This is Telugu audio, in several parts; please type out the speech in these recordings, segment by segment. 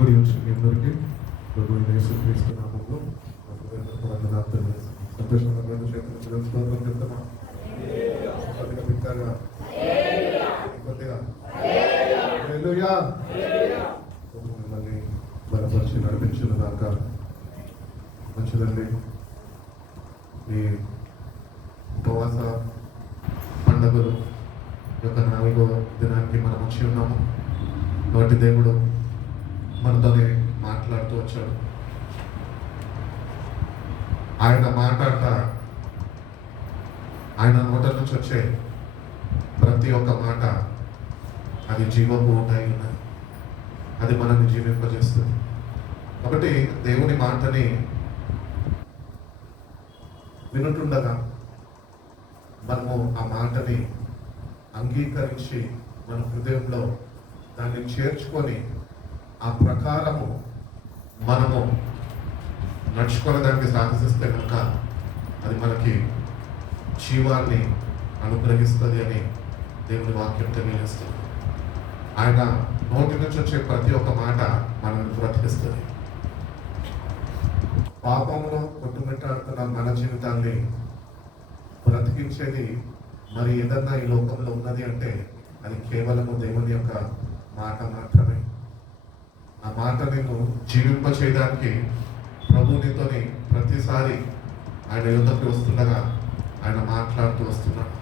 కూడి వచ్చిన మీ అందరికీ ప్రభు అయిన యేసుక్రీస్తు నామములో వందనాలు. సంతోషంగా ప్రభు చేతులు స్తోత్రం చెప్తామా? కొద్దిగా బిగ్గరగా, కొద్దిగా హల్లెలూయా. ప్రభు మిమ్మల్ని బలపరిచి నడిపించిన దాకా మంచిదండి. ఈ ఉపవాస పండుగలు యొక్క 4వ దినానికి మనం వచ్చి ఉన్నాము. కాబట్టి దేవుడు మనతోనే మాట్లాడుతూ వచ్చాడు. ఆయన మాట్లాడట, ఆయన నోట నుంచి వచ్చే ప్రతి ఒక్క మాట అది జీవపు ఊటై ఉన్నది. అది మనల్ని జీవింపజేస్తుంది. కాబట్టి దేవుని మాటని వినుటుండగా మనము ఆ మాటని అంగీకరించి మన హృదయంలో దాన్ని చేర్చుకొని ఆ ప్రకారము మనము నడుచుకోవడానికి సాహసిస్తే కనుక అది మనకి జీవాన్ని అనుగ్రహిస్తుంది అని దేవుని వాక్యం తెలియజేస్తుంది. ఆయన నోటి నుంచి వచ్చే ప్రతి ఒక్క మాట మనల్ని బ్రతికిస్తుంది. పాపంలో కొట్టుమిట్టాడుతున్న మన జీవితాన్ని బ్రతికించేది మరి ఏదన్నా ఈ లోకంలో ఉన్నది అంటే అది కేవలము దేవుని యొక్క మాట మాత్రమే. ఆ మాట నేను జీవింప చేయడానికి ప్రభు నీతోని ప్రతిసారి ఆయన యుద్ధకి వస్తుండగా ఆయన మాట్లాడుతూ వస్తున్నాడు.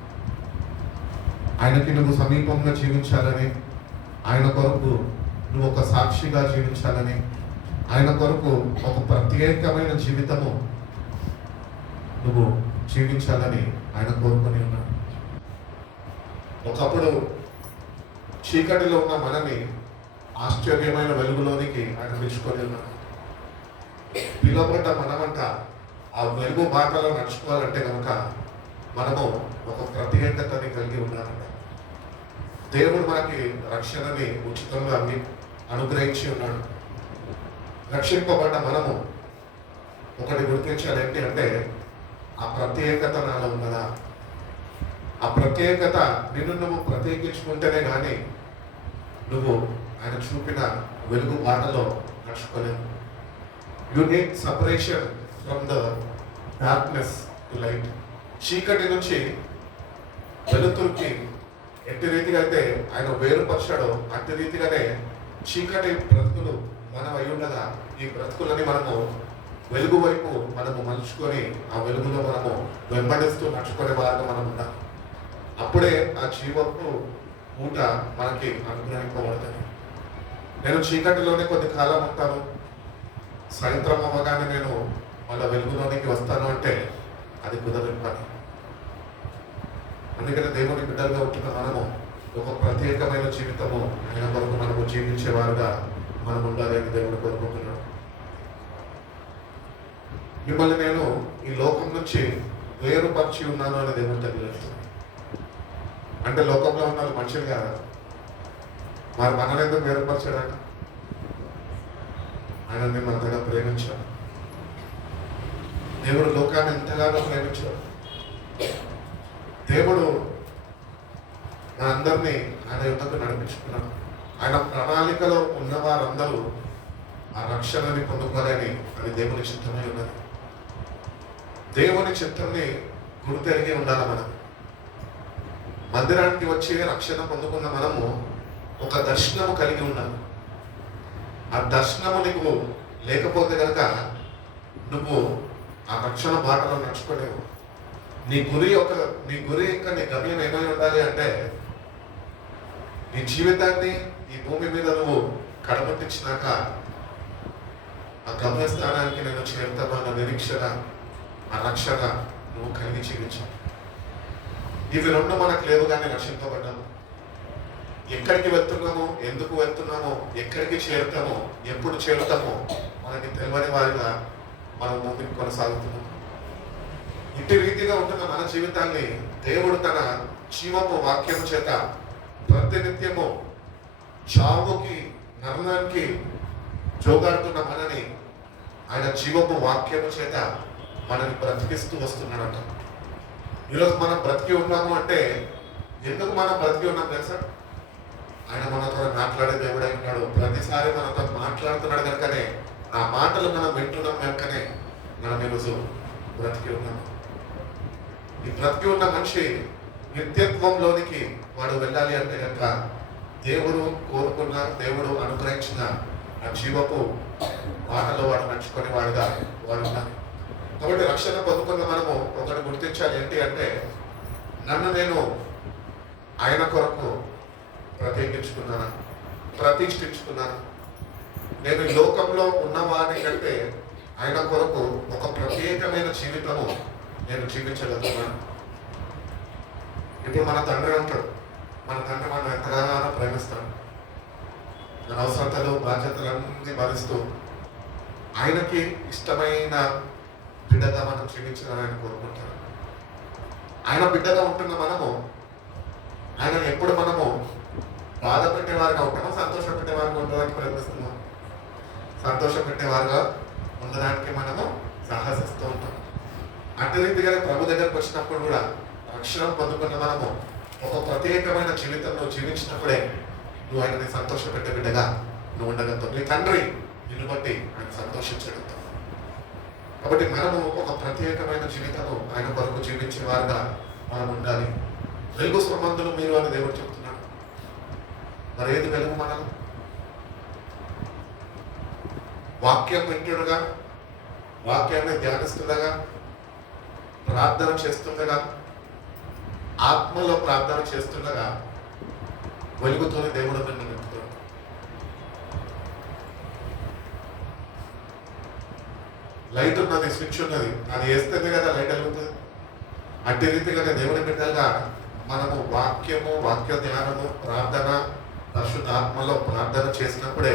ఆయనకి నువ్వు సమీపంగా జీవించాలని, ఆయన కొరకు నువ్వు ఒక సాక్షిగా జీవించాలని, ఆయన కొరకు ఒక ప్రత్యేకమైన జీవితము నువ్వు జీవించాలని ఆయన కోరుకొని ఉన్నాడు. ఒకప్పుడు చీకటిలో ఉన్న మనని ఆశ్చర్యమైన వెలుగులోనికి ఆయన పిలుచుకొని ఉన్నాడు. పిలువబడ్డ మనమంట ఆ వెలుగు బాటలో నడుచుకోవాలంటే కనుక మనము ఒక ప్రత్యేకతని కలిగి ఉన్నారంట. దేవుడు మనకి రక్షణని ఉచితంగా అనుగ్రహించి ఉన్నాడు. రక్షింపబడ్డ మనము ఒకటి గుర్తించాలి ఏంటి అంటే ఆ ప్రత్యేకత నాలో ఉన్నదా? ఆ ప్రత్యేకత నిన్ను నువ్వు ప్రత్యేకించుకుంటేనే కానీ నువ్వు ఆయన చూపిన వెలుగు బాటలో నడుచుకోలేవు. You need separation from the darkness to light. చీకటి నుంచి వెలుతురుకి ఎట్టి రీతిగా అయితే ఆయన వేరుపరిచాడో అట్టి రీతిగానే చీకటి బ్రతుకులు మనం అయి ఉండగా ఈ బ్రతుకులని మనము వెలుగు వైపు మనము మలుచుకొని ఆ వెలుగులో మనము వెంబడిస్తూ నడుచుకునే వారిగా మనం ఉన్నాం. అప్పుడే ఆ జీవపు ఊట మనకి అనుగ్రహింపబడుతుంది. నేను చీకటిలోనే కొద్ది కాలం ఉంటాను, సాయంత్రం అవ్వగానే నేను మళ్ళీ వెలుగులోనికి వస్తాను అంటే అది కుదరని పని. అందుకని దేవుని బిడ్డలుగా ఉంటున్న మనము ఒక ప్రత్యేకమైన జీవితము ఆయన కొరకు మనము జీవించేవారుగా మనం ఉండాలి అని దేవుడు కోరుకుంటున్నాడు. మిమ్మల్ని నేను ఈ లోకం నుంచి వేరుపరిచి ఉన్నాను అని దేవుడు తెలియజేస్తుంది. అంటే లోకంలో ఉన్న మనుషులు కాదా? మరి మనల్ని ఎందుకు వేరుపరిచాడట? ఆయన నిన్ను అంతగా ప్రేమించాడు. దేవుడు లోకాన్ని ఎంతగానో ప్రేమించాడు. దేవుడు మన అందరినీ ఆయన యుద్ధకు నడిపించుకున్నాడు. ఆయన ప్రణాళికలో ఉన్న వారందరూ ఆ రక్షణని పొందుకోవాలని అది దేవుని చిత్తమై ఉన్నది. దేవుని చిత్తాన్ని గుర్తెరిగి ఉండాలి. మనం మందిరానికి వచ్చి రక్షణ పొందుకున్న మనము ఒక దర్శనము కలిగి ఉన్నాము. ఆ దర్శనము నీకు లేకపోతే కనుక నువ్వు ఆ రక్షణ బాటలో నడుచుకోలేవు. నీ గురి ఇంకా నీ గమ్యం ఏమై ఉండాలి అంటే నీ జీవితాన్ని ఈ భూమి మీద నువ్వు కడపట్టించినాక ఆ గమ్యస్థానానికి నేను చేరుతాను అన్న నిరీక్షణ, ఆ రక్షణ నువ్వు కలిగి జీవించావు. ఇవి రెండు మనకు లేవు కానీ రక్షింపబడ్డాము. ఎక్కడికి వెళ్తున్నామో, ఎందుకు వెళ్తున్నామో, ఎక్కడికి చేరుతామో, ఎప్పుడు చేరుతామో మనకి తెలియని వారిగా మనం ముందుకు కొనసాగుతున్నాము. ఇట్టి రీతిగా ఉంటున్న మన జీవితాన్ని దేవుడు తన జీవపు వాక్యం చేత ప్రతినిత్యము చావుకి మరణానికి జోగాడుతున్న మనని ఆయన జీవపు వాక్యము చేత మనని బ్రతికిస్తూ వస్తున్నాడట. ఈరోజు మనం బ్రతికి ఉన్నాము అంటే ఎందుకు మనం బ్రతికి ఉన్నాం తెలుసా? ఆయన మనతో మాట్లాడే దేవుడై ఉన్నాడు. ప్రతిసారి మనతో మాట్లాడుతున్నాడు కనుకనే, ఆ మాటలు మనం వింటున్నాం కనుకనే మనం ఈరోజు బ్రతికి ఉన్నాం. ఈ బ్రతికి ఉన్న మనిషి నిత్యత్వంలోనికి వాడు వెళ్ళాలి అంటే కనుక దేవుడు కోరుకున్న, దేవుడు అనుగ్రహించిన ఆ జీవపు మాటలో వాడు నడుచుకొని వాడు ఉండాలి. కాబట్టి రక్షణ పొందుకున్న మనము ఒకటి గుర్తించాలి, ఏంటి అంటే నన్ను నేను ఆయన కొరకు ప్రతిష్ఠించుకున్నాను. నేను ఈ లోకంలో ఉన్నవాడి కంటే ఆయన కొరకు ఒక ప్రత్యేకమైన జీవితము నేను జీవించగలుగుతున్నాను. ఇప్పుడు మన తండ్రి అంటాడు, మన తండ్రి మనం ఎంతగానో ప్రేమిస్తాడు. మన అవసరతలు, బాధ్యతలన్నీ భరిస్తూ ఆయనకి ఇష్టమైన బిడ్డగా మనం జీవించాలని ఆయన కోరుకుంటారు. ఆయన బిడ్డగా ఉంటున్న మనము ఆయనను ఎప్పుడు మనము బాధ పెట్టేవారుగా ఉంటామో, సంతోష పెట్టేవారుగా ఉండడానికి ప్రయత్నిస్తున్నాం. సంతోష పెట్టేవారుగా ఉండడానికి మనము సాహసిస్తూ ఉంటాం. అట్టి రీతిగానే ప్రభు దగ్గరకు వచ్చినప్పుడు కూడా రక్షణ పొందుకున్న మనము ఒక ప్రత్యేకమైన జీవితంలో జీవించినప్పుడే నువ్వు ఆయనని సంతోష పెట్టే బిడ్డగా నువ్వు ఉండగలుగుతావు. నీ తండ్రి నిన్ను బట్టి ఆయన సంతోషించగలుగుతావు. కాబట్టి మనము ఒక ప్రత్యేకమైన జీవితము ఆయన కొరకు జీవించే వారుగా మనం ఉండాలి. వెలుగు సంబంధులు మీరు అని దేవుడు చెప్తున్నాడు. మరి ఏది వెలుగు? మనం వాక్యం వింటుండగా, వాక్యాన్ని ధ్యానిస్తుండగా, ప్రార్థన చేస్తుండగా, ఆత్మలో ప్రార్థన చేస్తుండగా వెలుగుతోనే దేవుడు నిన్ను నింపుతాడు. లైట్ ఉన్నది, స్విచ్ ఉన్నది, అది వేస్తేనే కదా లైట్ వెలుగుతుంది. అట్టి రీతిగానే దేవుని బిడ్డలుగా మనము వాక్యము, వాక్య ధ్యానము, ప్రార్థన, పరిశుద్ధ ఆత్మలో ప్రార్థన చేసినప్పుడే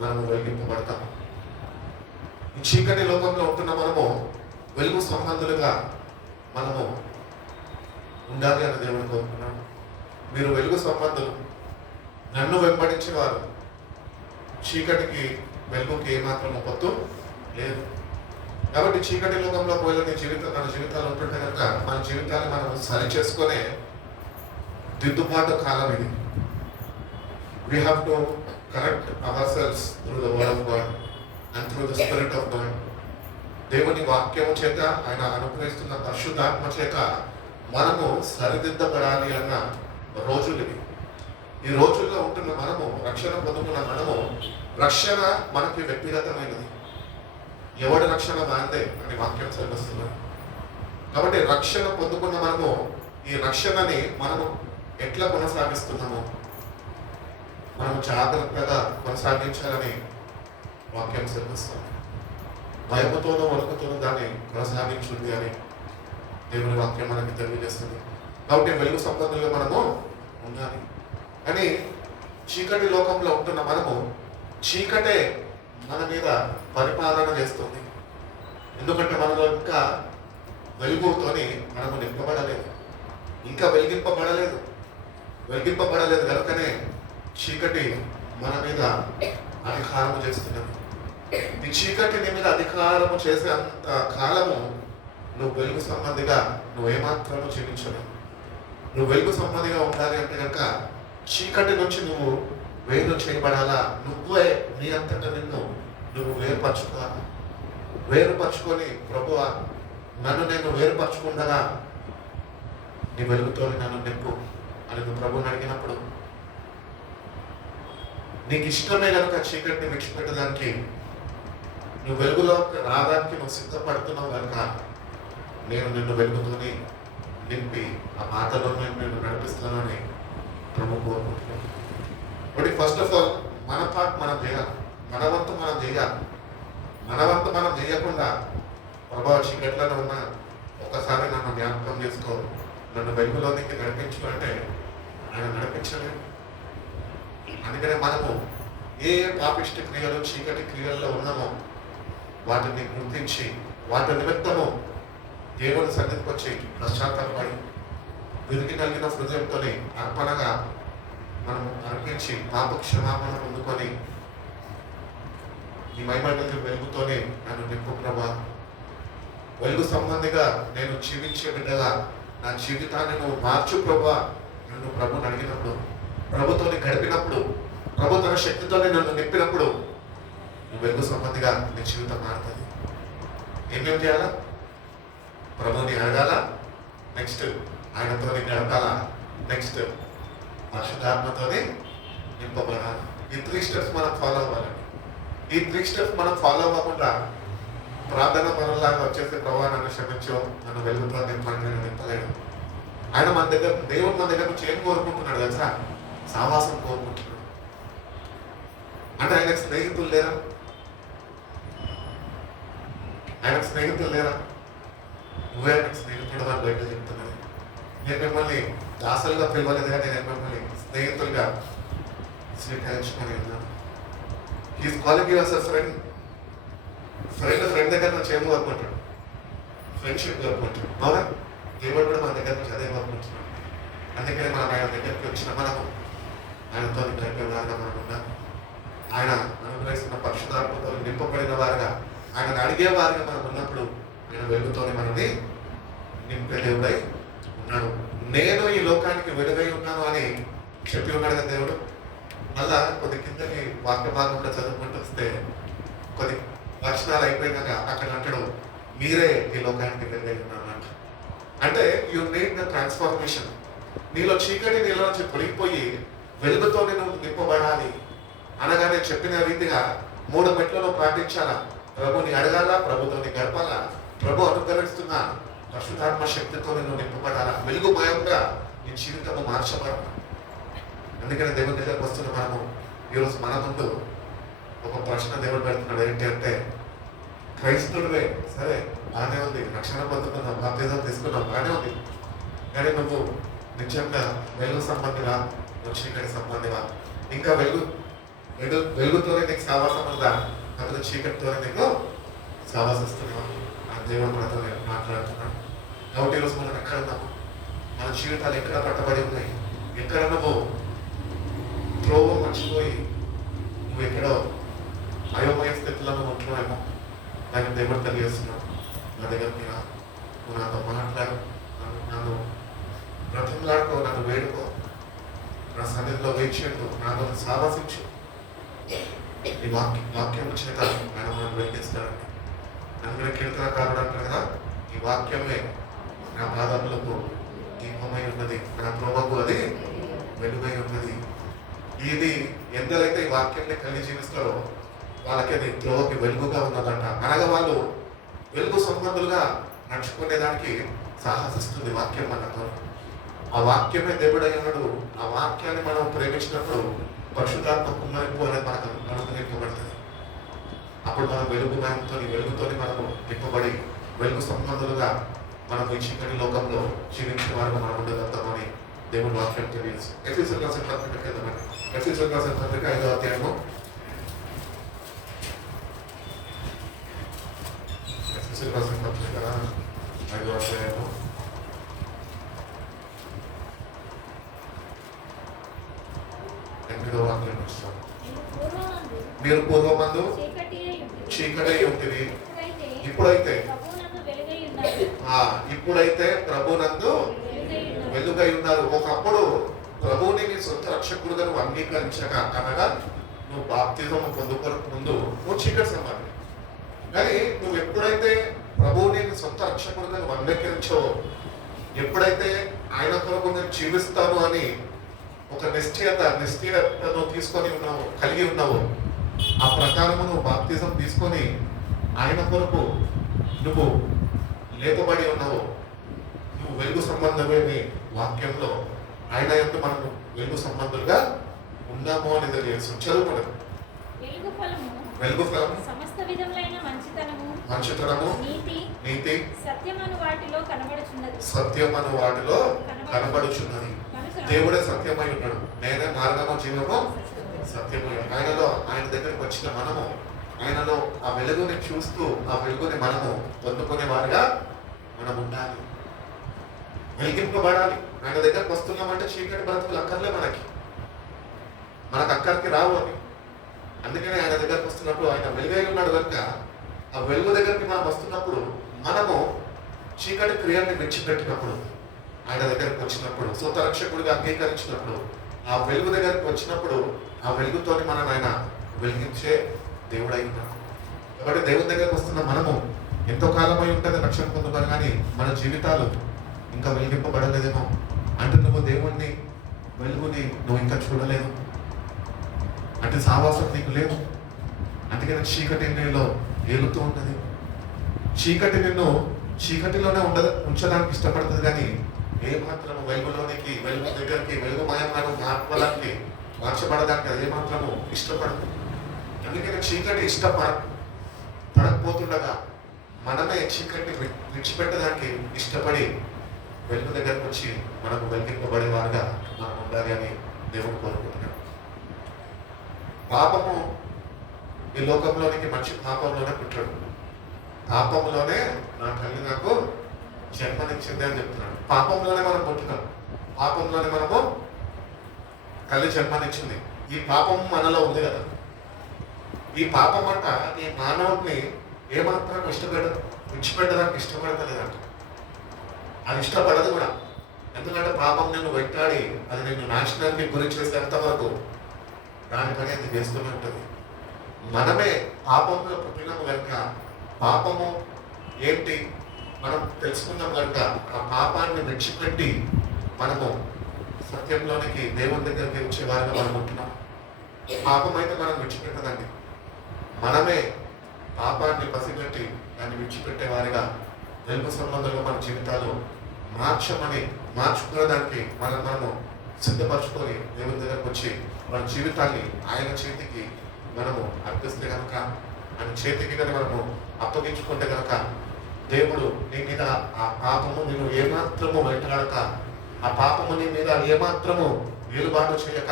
మనము వెలిగింపబడతాము. ఈ చీకటి లోకంలో ఉంటున్న మనము వెలుగు సంబంధులుగా మనము ఉండాలి అని దేవుని కోరుకున్నాము. మీరు వెలుగు సంబంధులు, నన్ను వెంబడించేవారు. చీకటికి వెలుగుకి ఏమాత్రం పొత్తు లేదు. కాబట్టి చీకటి లోకంలో పోయిన మన జీవితాలు ఉంటుంటే కనుక మన జీవితాన్ని మనం సరి చేసుకునే దిద్దుబాటు కాలం ఇది. We have to correct ourselves through the word of God and through the spirit of God. దేవుని వాక్యము చేత, ఆయన అనుగ్రహిస్తున్న పరిశుద్ధాత్మ చేత మనము సరిదిద్దబడాలి అన్న రోజులు ఇవి. ఈ రోజుల్లో ఉంటున్న మనము, రక్షణ పొందుకున్న మనము, రక్షణ మనకి వ్యక్తిగతమైనది. ఎవడి రక్షణ బాందే అని వాక్యం చదివిస్తున్నాం. కాబట్టి రక్షణ పొందుకున్న మనము ఈ రక్షణని మనము ఎట్లా కొనసాగిస్తున్నాము, మనము జాగ్రత్తగా కొనసాగించాలని వాక్యం చదివిస్తాం. భయముతోనూ వణుకుతోనూ దాన్ని కొనసాగించుంది అని దేవుని వాక్యం మనకి తెలియజేస్తుంది. కాబట్టి వెలుగు సంబంధంలో మనము ఉండాలి. కానీ చీకటి లోకంలో ఉంటున్న మనము, చీకటే మన మీద పరిపాలన చేస్తుంది. ఎందుకంటే మనలో ఇంకా వెలుగుతోని మనము నింపబడలేదు, ఇంకా వెలిగింపబడలేదు కనుకనే చీకటి మన మీద అధికారము చేస్తున్నది. ఈ చీకటి నీ మీద అధికారము చేసే అంత కాలము నువ్వు వెలుగు సంబంధిగా నువ్వు ఏమాత్రము జీవించలేవు. నువ్వు వెలుగు సంబంధిగా ఉండాలి అంటే కనుక చీకటి నుంచి నువ్వు వేరు చేయబడాలా. నువ్వే నీ అంతటా నువ్వు వేరుపరచుకొని ప్రభువా నన్ను నేను వేరుపరచుకుండగా నీ వెలుగుతో నన్ను నింపు అని నువ్వు ప్రభువుని అడిగినప్పుడు, నీకు ఇష్టమే కనుక చీకటిని విడిచిపెట్టడానికి, నువ్వు వెలుగులో రావడానికి నువ్వు సిద్ధపడుతున్నావు కనుక నేను నిన్ను వెలుగుతోని నింపి ఆ మాటలో నేను నడిపిస్తానని ప్రభు కోరుకుంటున్నాను. బట్ ఫస్ట్ ఆఫ్ ఆల్ మన పార్ట్ మనం చేయాలి, మన వంతు మనం చేయకుండా ప్రభావ చీకట్లలో ఉన్న ఒకసారి నన్ను జ్ఞాపకం చేసుకో, నన్ను వెలుగులోనికి నడిపించు అంటే ఆయన నడిపించలేదు. అందుకనే మనము ఏ పాపిష్టి క్రియలు, చీకటి క్రియల్లో ఉన్నామో వాటిని గుర్తించి వాటి నిమిత్తము దేవుని సన్నిధికి వచ్చి పశ్చాత్తాపడి విరిగి కలిగిన హృదయంతో అర్పణగా మనము అర్పించి పాప క్షమాపణ పొందుకొని ఈ మహిమకి వెలుగుతోనే నన్ను నింపు ప్రభా, వెలుగు సంబంధిగా నేను జీవించే బిడ్డగా నా జీవితాన్ని నువ్వు మార్చు ప్రభా. నన్ను ప్రభుని అడిగినప్పుడు, ప్రభుతోని గడిపినప్పుడు, ప్రభు తన శక్తితోనే నన్ను నింపినప్పుడు నువ్వు వెలుగు సంబంధిగా నీ జీవితం మారుతుంది. ఏమేం చేయాలా? ప్రభుని అడగాల, నెక్స్ట్ ఆయనతో గడపాలా, నెక్స్ట్ పరిశుద్ధాత్మతోనే నింపబడాలి. ఈ 3 స్టెప్స్ మనం ఫాలో అవ్వాలండి. ఈ 3 స్టెప్స్ మనం ఫాలో అవ్వకుండా ప్రార్థన పనులాగా వచ్చేసి ప్రభావ నన్ను క్షమించో, నన్ను వెలుగుతో నింపలేడు. ఆయన మన దగ్గర, దేవుడు మన దగ్గర నుంచి ఏం కోరుకుంటున్నాడు తెలుసా? సావాసం కోరుకుంటున్నాడు. అంటే ఆయనకు స్నేహితులు లేరా? ఆయనకు స్నేహితులు లేరా? నువ్వే ఆయనకు స్నేహితుడు అని బయట చెప్తున్నది. నేను మిమ్మల్ని దాసలుగా పిలవలేదు, కానీ నేను మిమ్మల్ని స్నేహితులుగా స్వీకరించుకొని ఉన్నాను. He's calling you as a friend. Friend దగ్గర నుంచి ఏం కోరుకుంటాడు? ఫ్రెండ్షిప్ కోరుకుంటాడు. అవునా? దేవుడు కూడా మన దగ్గర నుంచి అదే కోరుకుంటున్నాడు. అందుకనే మనం ఆయన దగ్గరికి వచ్చిన మనము ఆయనతో గడిపే వారుగా మనం ఉన్నాం. ఆయన అనుగ్రహిస్తున్న పరిశుద్ధాత్మతో నింపబడిన వారుగా, ఆయన అడిగే వారిగా మనం ఉన్నప్పుడు ఆయన వెలుగుతోనే మనల్ని నింపే దేవుడై ఉన్నాడు. నేను ఈ లోకానికి వెలుగై ఉన్నాను అని చెప్పి ఉన్నాడు కదా దేవుడు. మళ్ళా కొద్ది కిందకి వాక్య భాగంలో చదువుకుంటూ వస్తే కొద్ది లక్షణాలు అయిపోయినాక అక్కడ అంటాడు, మీరే ఈ లోకానికి వెలుగై ఉన్నాను అంట. అంటే యు నీడ్ ద ట్రాన్స్ఫర్మేషన్. నీలో చీకటి నీలో నుంచి తొలగిపోయి వెలుగుతో నువ్వు నింపబడాలి అనగానే చెప్పిన రీతిగా 3 మెట్లలో ప్రార్థించాలా. ప్రభుని అడగాల, ప్రభుతోని గడపాలా, ప్రభు అనుగ్రహిస్తున్న పరిశుద్ధాత్మ శక్తితో నువ్వు నింపబడాలా, వెలుగుమయంగా నీ జీవితము మార్చబడాలి. అందుకని దేవుని దగ్గరకు వస్తున్న మనము ఈరోజు మన ముందు ఒక ప్రశ్న దేవుడు పెడుతున్నాడు. ఏంటి అంటే, క్రైస్తవుడివే సరే బాగానే ఉంది, రక్షణ పొందుకున్నావు, బాప్తిజం తీసుకున్నావు, బాగానే ఉంది, కానీ నువ్వు నిజంగా వెలుగు సంబంధిగా, చీకటి సంబంధిగా, ఇంకా వెలుగుతోనే నీకు సావాసం ఉందా, లేకపోతే చీకటితోనే నీకు సావాసిస్తున్నావా? ఆ దేవుడు మనతో మాట్లాడుతున్నాడు. కాబట్టి ఈరోజు మనం ఎక్కడ ఉన్నాము, మన జీవితాలు ఎక్కడ పట్టబడి ఉన్నాయి, ఎక్కడ నువ్వు త్రోవ మర్చిపోయి నువ్వు ఎక్కడో అయోమయ స్థితిలో నువ్వు ఉంటున్నావేమో, నాకు దేవుడు తెలియజేస్తున్నావు. నా దగ్గర నువ్వు నాతో మాట్లాడు, నన్ను బ్రతిమలాడుకో, నన్ను వేడుకో, నా సన్నిధిలో వేచేట్టు, నాతో సావాసించు. ఈ వాక్యం చేత ఆయన మనం వెలిగిస్తారండి. అందుకని కీర్తనకారుడు అంటారు కదా, ఈ వాక్యమే నా పాదములకు దీపమై ఉన్నది, నా త్రోవకు అది వెలుగై ఉన్నది. ఇది ఎందరైతే ఈ వాక్యాన్ని కలిగి జీవిస్తారో వాళ్ళకి అది త్రోవకి వెలుగుగా ఉన్నదంట. అనగా వాళ్ళు వెలుగు సంబంధులుగా నడుచుకునేదానికి సాహసిస్తుంది వాక్యం మనతో. ఆ వాక్యమే దేవుడు అయినాడు. ఆ వాక్యాన్ని మనం ప్రేమించినప్పుడు పరిశుద్ధాత్మ కుమ్మరింపు అనేది మనకు అనుగ్రహింపబడుతుంది. అప్పుడు మనం వెలుగుతో మనము నింపబడి వెలుగు సంబంధులుగా మనం ఈ చీకటి లోకంలో జీవించిన వారిగా మనం ఉండగలుగుతామని దేవుడు వాక్యం తెలియదు. ఎఫెసీయులకు రాసిన పత్రిక కదండి, ఎఫెసీయులకు రాసిన పత్రిక 5వ అధ్యాయము, ఎఫెసీయులకు రాసిన పత్రిక 5వ అధ్యాయము 8వ వాక్యం చూస్తాం. మీరు పూర్వమందు చీకటి ఉంటుంది, ఇప్పుడైతే ప్రభునందు వెలుగై ఉన్నారు. ఒకప్పుడు ప్రభువుని నీ సొంత రక్షకుడుగా నువ్వు అంగీకరించక, అనగా నువ్వు బాప్తిజం పొందుకోక ముందు నువ్వు చీకటి సంబంధి. కానీ నువ్వు ఎప్పుడైతే ప్రభువుని నీ సొంత రక్షకుడుగా నువ్వు అంగీకరించావో, ఎప్పుడైతే ఆయన కొరకు నేను జీవిస్తాను అని ఒక నిశ్చయతను తీసుకొని ఉన్నావు, కలిగి ఉన్నావు, ఆ ప్రకారము నువ్వు బాప్తిజం తీసుకొని ఆయన కొరకు నువ్వు లేపబడి ఉన్నావు, నువ్వు వెలుగు సంబంధమే వాక్యంలో ఆయన యొక్క మనకు వెలుగు సంబంధులుగా ఉన్నాము అని తెలియదు. చదువుకోలేదు. వెలుగు ఫలము సమస్త విధములైన మంచితనము, నీతి, సత్యమను వాటిలో కనబడుచున్నది. దేవుడే సత్యమై ఉన్నాడు. నేనే మార్గము, జీవము, సత్యము. ఆయన దగ్గరికి వచ్చిన మనము ఆయనలో ఆ వెలుగుని చూస్తూ ఆ వెలుగుని మనము పొందుకునే వారుగా మనం ఉండాలి, వెలిగింపబడాలి. ఆయన దగ్గరకు వస్తున్నామంటే చీకటి బ్రతుకులు అక్కర్లే, మనకు అక్కడికి రావు అని. అందుకని ఆయన దగ్గరకు వస్తున్నప్పుడు ఆయన వెలుగై ఉన్నాడు కనుక ఆ వెలుగు దగ్గరికి మనం వస్తున్నప్పుడు మనము చీకటి క్రియల్ని విడిచిపెట్టినప్పుడు, ఆయన దగ్గరికి వచ్చినప్పుడు, సొంత రక్షకుడిగా అంగీకరించినప్పుడు, ఆ వెలుగు దగ్గరికి వచ్చినప్పుడు ఆ వెలుగుతోని మనం ఆయన వెలిగించే దేవుడు అయినాడు. కాబట్టి దేవుని దగ్గరకు వస్తున్న మనము ఎంతో కాలమై ఉంటుంది రక్షణ పొందుకొని, కానీ మన జీవితాలు ఇంకా వెలిగింపబడలేదేమో. అంటే నువ్వు దేవుణ్ణి వెలుగుని నువ్వు ఇంకా చూడలేదు, అంటే సావాసం నీకు లేదు. అందుకని చీకటి నీలో ఏలుతూ ఉన్నది. చీకటి నిన్ను చీకటిలోనే ఉంచడానికి ఇష్టపడుతుంది, కానీ ఏ మాత్రము వెలుగులోనికి, వెలుగు దగ్గరికి, వెలుగుమయంగా మార్చబడడానికి అది ఏ మాత్రము ఇష్టపడదు. అందుకని చీకటి పడకపోతుండగా మనమే చీకటిని విడిచిపెట్టడానికి ఇష్టపడి వెలుగు దగ్గరకు వచ్చి మనకు వెలిగింపబడే వారుగా మనం ఉండాలి అని దేవుడు కోరుకుంటున్నాడు. పాపము ఈ లోకంలోనికి మనిషి పాపంలోనే పుట్టాడు. పాపంలోనే నా తల్లి నాకు జన్మనిచ్చింది అని చెప్తున్నాడు. పాపంలోనే మనం పుట్టినాం, పాపంలోనే మనము తల్లి జన్మనిచ్చింది. ఈ పాపం మనలో ఉంది కదా. ఈ పాపం అంట ఈ మానవుడిని ఏమాత్రం విడిచిపెట్టడానికి ఇష్టపడతలేదంట. అది ఇష్టపడదు కూడా. ఎందుకంటే పాపం నిన్ను వెంటాడి అది నిన్ను నాశనానికి గురి చేసేంత వరకు దాని పని అది చేస్తూనే ఉంటుంది. మనమే పాపంలో పుట్టినాము కనుక పాపము ఏంటి మనం తెలుసుకున్నాం కనుక ఆ పాపాన్ని విడిచిపెట్టి మనము సత్యంలోనికి దేవుని దగ్గరికి వచ్చే వారిగా మనం ఉంటున్నాం. పాపం అయితే మనం విడిచిపెట్టదండి. మనమే పాపాన్ని పసిగట్టి దాన్ని విడిచిపెట్టే వారిగా వెలుగు సంబంధంలో మన జీవితాలు మార్చుకోవడానికి మనము సిద్ధపరచుకొని దేవుని దగ్గరకు వచ్చి మన జీవితాన్ని ఆయన చేతికి మనము అర్పిస్తే కనుక, ఆయన చేతికి కనుక మనము అప్పగించుకుంటే కనుక దేవుడు నీ మీద ఆ పాపము నేను ఏమాత్రము వెంటగాడక, ఆ పాపము నీ మీద ఏమాత్రము వేలుబాటు చేయక,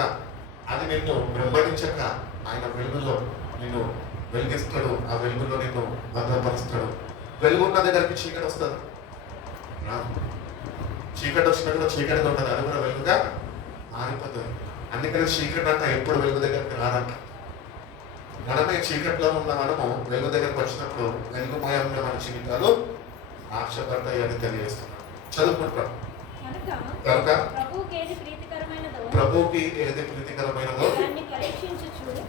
అది నిన్ను వెంబడించక ఆయన వెలుగులో నిన్ను వెలిగిస్తాడు. ఆ వెలుగులో నిన్ను భద్రపరుస్తాడు. వెలుగున్న దగ్గరికి చీకటి వస్తుంది. చీకటి వచ్చినా కూడా చీకటిగా ఉంటుంది, అది కూడా వెలుగుగా మారిపోతుంది. అందుకని చీకటి అంట ఎప్పుడు వెలుగు దగ్గరికి రాదంట. మనమే చీకట్లో ఉన్న మనము వెలుగు దగ్గరకు వచ్చినప్పుడు వెలుగుమయంగా మన జీవితాలు ఆశపడతాయి అని తెలియజేస్తున్నాం. చదువుకుంటాం కనుక ప్రభువుకి ఏది ప్రీతికరమైనదో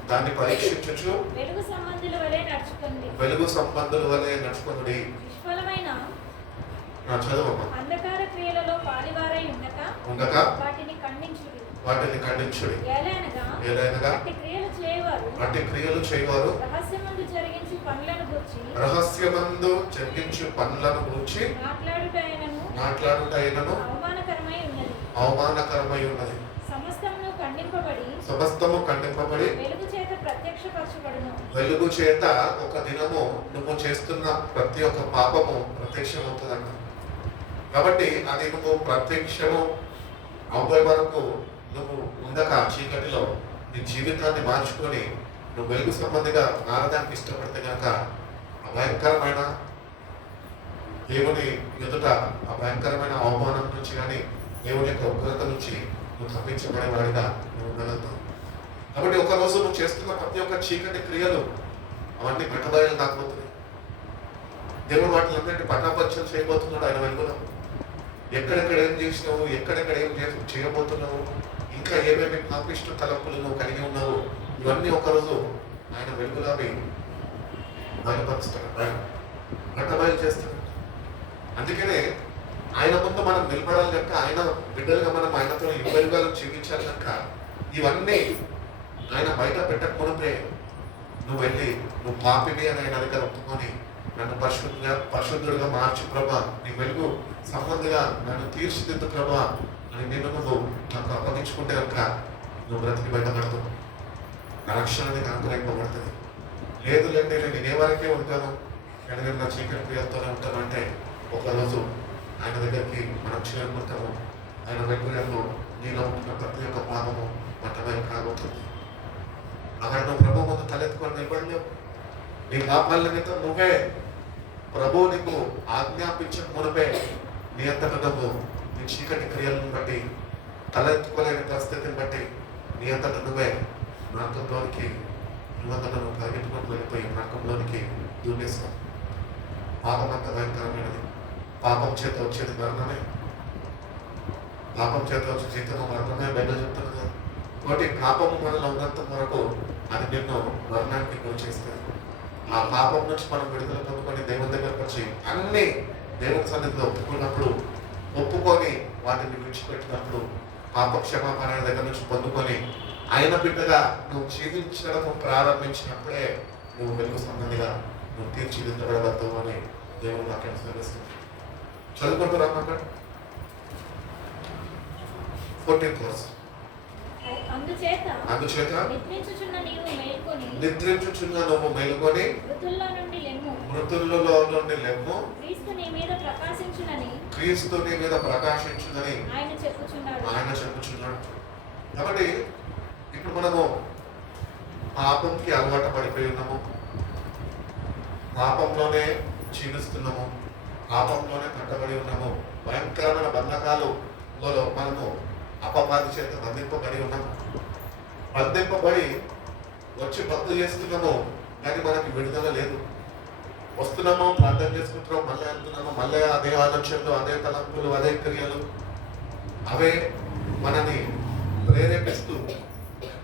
దాన్ని పరీక్షించుచు వెలుగు సంబంధుల వలె నడుచుకొనుడి. చదువమ్మా. అంధకార క్రియలలో పాలివారై ఉండక వాటిని ఖండించుడి. ఏలైనగా అట్టి క్రియలు చేయవారు రహస్యమందు జరిగించు పనులను గూర్చి మాట్లాడుటైనను అవమానకరమై ఉన్నది. సమస్తము ఖండింపబడి వెలుగు చేత ఒక దినము నువ్వు చేస్తున్న ప్రతి ఒక్క పాపము ప్రత్యక్షమవుతుందంట. కాబట్టి అది నువ్వు ప్రత్యక్షము అవ్వే వరకు నువ్వు ఉండక చీకటిలో నీ జీవితాన్ని మార్చుకొని నువ్వు వెలుగు సంబంధిగా మారడానికి ఇష్టపడితే కనుక ఆ భయంకరమైన దేవుని ఎదుట ఆ భయంకరమైన అవమానం నుంచి కానీ దేవుని యొక్క ఉగ్రత నుంచి నువ్వు తప్పించబడేవాడిగా నువ్వు ఉండగలుగుతావు. కాబట్టి ఒకరోజు నువ్వు చేస్తున్న ప్రతి ఒక్క చీకటి క్రియలు అవన్నీ బట్టబయలు దాకపోతున్నాయి. దేవుడు వాటిలన్నింటి పటాపంచలు చేయబోతున్నాడు ఆయన వెలుగులో. ఎక్కడెక్కడ ఏం చేసినావు, ఎక్కడెక్కడ ఏం చేయబోతున్నావు, ఇంకా ఏమేమి పాపిష్ట తలంపులు నువ్వు కలిగి ఉన్నావు, ఇవన్నీ ఒకరోజు ఆయన వెలుగులావి బయలుపరుస్తాడు, బట్టబయలు చేస్తాడు. అందుకనే ఆయన ముందు మనం నిలబడాలి కనుక, ఆయన బిడ్డలుగా మనం ఆయనతో వెలుగులు జీవించాలి కనుక ఇవన్నీ ఆయన బయట పెట్టకపోతే నువ్వు వెళ్ళి నువ్వు పాపిని అని ఆయన దగ్గర ఒప్పుకొని నన్ను పరిశుద్ధుడిగా మార్చు ప్రభా, నీ వెలుగు సంబంధిగా నన్ను తీర్చిదిద్దు ప్రభా అని నిన్ను నువ్వు నాకు అప్పగించుకుంటే కనుక నువ్వు బ్రతికి బయటపడతావు. నా రక్షణని అనుగ్రహింపబడుతుంది. లేదు లేండి నేను ఏ వరకే ఉంటాను, నేను నా చీకటి క్రియలతోనే ఉంటాను అంటే ఒకరోజు ఆయన దగ్గరికి మనం చేరుకుంటాము. ఆయన వెలుగులో నీలో ఉంటున్న ప్రతి ఒక్క పాపము బట్టబయలు కాబోతుంది. అక్కడ నువ్వు ప్రభు ముందు తలెత్తుకొని నిలబడలేవు. నీ పాపాల నిమిత్తం నువ్వే ప్రభువు నీకు ఆజ్ఞాపించిన మునిపే నీ అంతట నువ్వు నీ చీకటి క్రియలను బట్టి తలెత్తుకోలేని పరిస్థితిని బట్టి నీ అంతట నువ్వే నరకంలోనికి నువ్వంతట నువ్వు పరిగెట్టుకొని వెళ్ళిపోయి నరకంలోనికి దూరేస్తావు. పాపం అంత భయంకరమైనది. పాపం చేత వచ్చేది మరణమే. పాపం చేత వచ్చే జీతము మరణమే బయట చెప్తాను కదా. కాబట్టి పాపము మనలో ఉన్నంత వరకు అది నిన్ను మరణానికి గురి చేస్తుంది. ఆ పాపం నుంచి మనం విడుదల పొందుకొని దేవుని దగ్గరకు వచ్చి అన్ని దేవుని సన్నిధిలో ఒప్పుకొని వాటిని విడిచిపెట్టినప్పుడు పాప క్షమాపణ ఆయన దగ్గర నుంచి పొందుకొని ఆయన బిడ్డగా నువ్వు జీవించడం ప్రారంభించినప్పుడే నువ్వు వెలుగు సంబంధిగా నువ్వు తీర్చిదిద్దబడవద్దు అని దేవుడు నాకు అనుసరిస్తుంది. చదువుకుంటున్నాం 14th verse. అందుచేత నిద్రించుచున్న నువ్వు మేలుకొని మృతుల్లో నుండి లెమ్ము, క్రీస్తు నీ మీద ప్రకాశించునని ఆయన చెప్పుచున్నాడు. కాబట్టి ఇప్పుడు మనము పాపంకి అలవాటు పడిపోయి ఉన్నాము, పాపంలోనే జీవిస్తున్నాము, పాపంలోనే కట్టబడి ఉన్నాము. భయంకరమైన బంధకాలలో మనము అపవాది చేత బంధింపబడి ఉన్నాము. బంధింపబడి వచ్చి భక్తు చేస్తున్నాము, కానీ మనకి విడుదల లేదు. వస్తున్నాము, ప్రార్థన చేసుకుంటున్నాము, మళ్ళీ వెళ్తున్నాము, మళ్ళీ అదే ఆలోచనలు, అదే తలంపులు, అదే క్రియలు, అవే మనని ప్రేరేపిస్తూ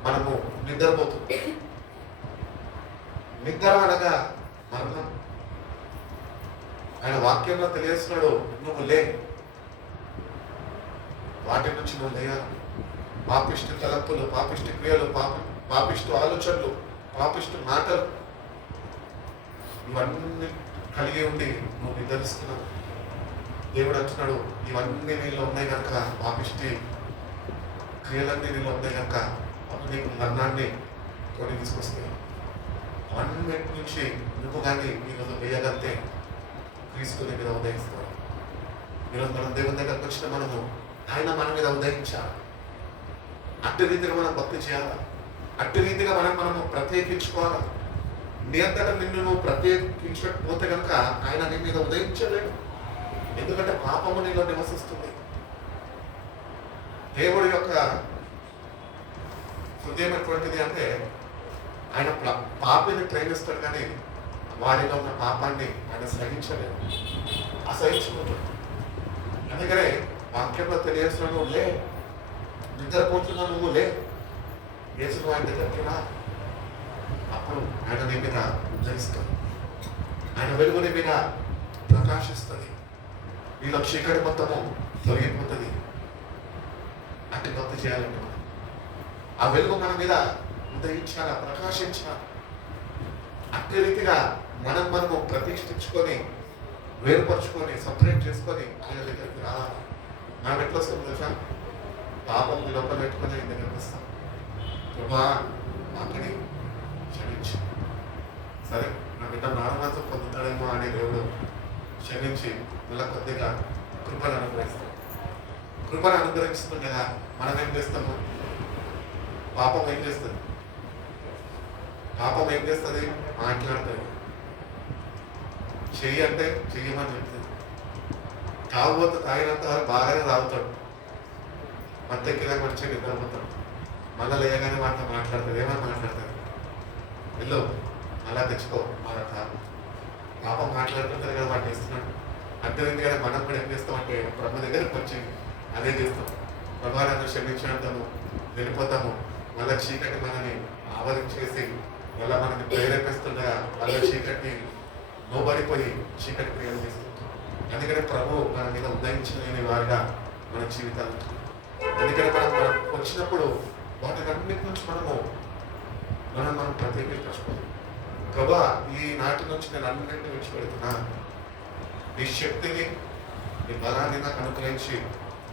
మనము నిద్రపోతున్నాం. నిద్ర అనగా మరణం. ఆయన వాక్యంలో తెలియస్తున్నాడు, నువ్వు లే, వాటి నుంచి నువ్వు లేయాలి. పాపిష్టి తలంపులు, పాపిష్టి క్రియలు, పాపిష్టి ఆలోచనలు, పాపిష్టి మాటలు ఇవన్నీ కలిగి ఉండి నువ్వు నిద్రిస్తున్నావు. దేవుడు అంటున్నాడు, ఇవన్నీ నీలో ఉన్నాయి కనుక, పాపిష్టి క్రియలన్నీ నీలో ఉన్నాయి కనుక అప్పుడు నీకు మరణాన్ని కొని తీసుకొస్తాయి. అవన్నిటి నుంచి నువ్వు కానీ ఈరోజు వేయగలితే క్రీస్తు నీ మీద ఉదయిస్తాడు. ఈరోజు మనం దేవుని దగ్గరకు వచ్చిన మనము ఆయన మన మీద ఉదయించాలి. అట్టి రీతిగా మనం భక్తి చేయాలి. అట్టి రీతిగా మనము ప్రత్యేకించుకోవాలి. నీ అంతటా నిన్ను నువ్వు ప్రత్యేకించకపోతే కనుక ఆయన నీ మీద ఉదయించలేడు. ఎందుకంటే పాపము నీలో నివసిస్తుంది. దేవుడి యొక్క హృదయం ఎటువంటిది అంటే ఆయన పాపిని ప్రేమిస్తాడు, కానీ వారిలో ఉన్న పాపాన్ని ఆయన సహించలేడు, అసహించుకుంటాడు. అందుకనే వాక్యంలో తెలియజేస్తున్నాడు, నువ్వు లే, నిద్రపోతున్నా నువ్వు లే, యేసు ఆయన దగ్గరికి రా. అప్పుడు ఆయన నీ మీద ఉదయిస్తాడు, ఆయన వెలుగు నీ మీద ప్రకాశిస్తుంది, నీలో చీకటి మొత్తము తొలగిపోతుంది. అట్టి భక్తి చేయాలంటే ఆ వెలుగు మన మీద ఉదయించాలా, ప్రకాశించాలి. అట్టి రీతిగా మనము ప్రతిష్ఠించుకొని, వేరుపరుచుకొని, సపరేట్ చేసుకొని ఆయన దగ్గరికి రావాలి. మనం ఎట్లా వస్తాం తెలుసా? పాపం లోపల పెట్టుకొని ఆయన దగ్గరికి వస్తాం. ప్రభా అక్కడి క్షమించి, సరే నా బిడ్డ నారమాసం పొందుతాడేమో అని దేవుడు క్షమించి మళ్ళీ కొద్దిగా కృపను అనుగ్రహిస్తాం. కృపను అనుగ్రహిస్తుంది కదా, మనం ఏం చేస్తాము? పాపం ఏం చేస్తుంది? పాపం ఏం చేస్తుంది? మాట్లాడుతుంది. చెయ్యి అంటే చెయ్యమని చెప్తుంది. తాగుబోతు తాగినంత వరకు బాగానే తాగుతాడు, మత్తెక్కినా మంచిగా నిద్రపోతాడు, మళ్ళీ లేయగానే వాటితో మాట్లాడుతుంది. ఏమని మాట్లాడుతుంది? వెళ్ళు అలా తెచ్చుకో అలా తాగు. పాపం మాట్లాడుతుంటారు కదా, వాటిని ఇస్తున్నాడు. అర్థమైంది కదా. మనం కూడా ఏం చేస్తామంటే బ్రహ్మ దగ్గరకు వచ్చి అదే చేస్తాం. ప్రభావాన్ని క్షమించడంతాము, వెళ్ళిపోతాము. మళ్ళీ చీకటి మనని ఆవరించేసి మళ్ళీ మనని ప్రేరేపిస్తుండగా మళ్ళీ చీకటిని లోబడిపోయి చీకటి క్రియలు చేస్తుంది. అందుకనే ప్రభు మన మీద ఉదయించలేని వారిగా మన జీవితాలు. అందుకని మనం వచ్చినప్పుడు వాటికన్నిటి నుంచి మనం ప్రత్యేకించుకోవాలి. ప్రభా ఈ నాటి నుంచి నేను అన్నింటినీ విడిచిపెడుతున్నా, నీ శక్తిని, నీ బలాన్ని నాకు అనుగ్రహించి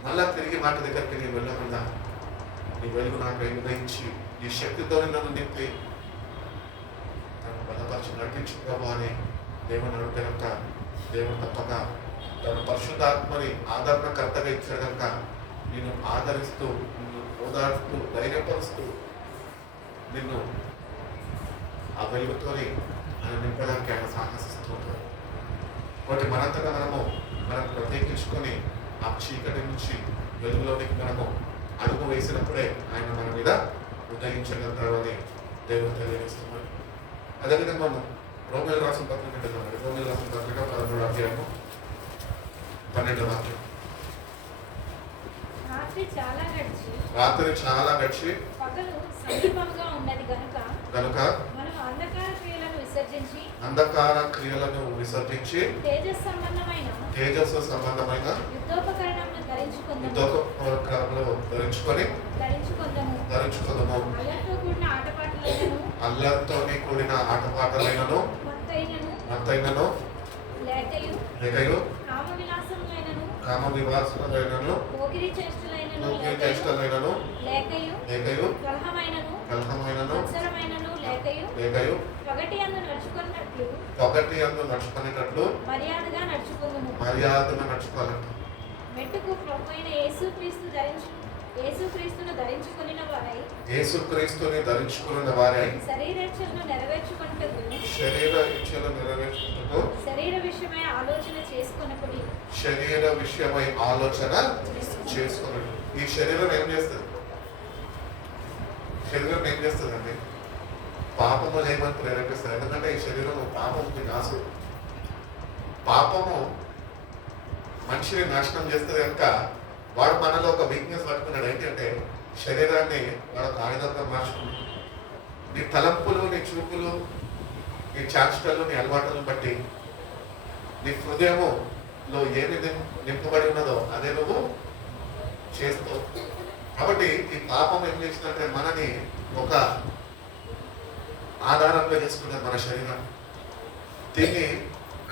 మళ్ళా తిరిగి వాటి దగ్గరికి నేను వెళ్ళకుండా నీ వెలుగు నాకు ఉదయించి నీ శక్తితో నన్ను నింపి నన్ను బలపరిచి నడిపించు ప్రభా అని దేవుని అడిగితే కనుక దేవుడు తప్పక తన పరిశుద్ధాత్మని ఆదరణకర్తగా ఇచ్చాడు కనుక నిన్ను ఆదరిస్తూ, నిన్ను ఓదార్స్తూ, ధైర్యపరుస్తూ నిన్ను ఆ వెలుగుతోని ఆయన నింపడానికి ఆయన సాహసిస్తూ ఉంటాడు. కాబట్టి మనంతగా మనం ప్రత్యేకించుకొని ఆ చీకటి నుంచి వెలుగులోనికి అడుగు వేసినప్పుడే ఆయన మన మీద ఉదయించగలుగుతాడు అని దేవుడు తెలియజేస్తున్నాడు. అదేవిధంగా మనం రోమియోలు రాసిన పత్రిక అంటున్నాడు. రోమియోలు రాసిన పత్రిక 13వ అధ్యాయము 12వ వాక్యం. రాత్రి చాలా గడిచి పగలు సమీపంగా ఉన్నది కనుక కనుక మనం అంధకార క్రియలను విసర్జించి అంధకార క్రియలను విసర్జించి తేజస్ సంబంధమైన తేజస్సు సంబంధమైన యుద్ధోపకరణములను ధరించుకుందాము యుద్ధోపకరణములు ధరించుకుందాము. అల్లరితో కూడిన ఆటపాటలైనను అల్లరితోని కూడిన ఆటపాటలైనను మత్తైనను లేకయు కామ విలాసములైనను కామ వివాసములైనను పోకిరి చేష్టలైనను చేష్టలైనను లేకయు కలహమైనను మత్సరమైనను లేకయు పగటి అందు నడుచుకున్నట్లు ఒకటి అందు నడుచుకునేటట్లు మర్యాదగా నడుచుకుందుము. మర్యాదగా నడుచుకోవాలంట. మెట్టుకు ప్రభువైన యేసుక్రీస్తును ధరించుకొనిన వారై యేసుక్రీస్తుని ధరించుకున్న వారై శరీరేచ్ఛలను నెరవేర్చుకొనుటకు శరీర ఇచ్ఛలు నెరవేర్చుటకు శరీర విషయమై ఆలోచన చేసుకొనకుడి. శరీర విషయమై ఆలోచన చేసుకున్నాడు. ఈ శరీరం ఏం చేస్తుంది? శరీరం ఏం చేస్తుందండి? పాపము చేయమని ప్రేరేపిస్తుంది. ఎందుకంటే ఈ శరీరం పాపముకి నాసు. పాపము మనిషిని నాశనం చేస్తుంది కనుక వాడు మనలో ఒక వీక్నెస్ పట్టుకున్నాడు. ఏంటంటే శరీరాన్ని వాడు ఒక ఆయుధంగా మార్చుకున్నాడు. నీ తలంపులు, నీ చూపులు, నీ చాష్టలు, నీ అలవాట్లను బట్టి నీ హృదయములో ఏమి నింపబడి ఉన్నదో అదే నువ్వు చేస్తావు. కాబట్టి ఈ పాపం ఏం చేసిందంటే మనని ఒక ఆధారంగా చేసుకున్నది మన శరీరం. దీన్ని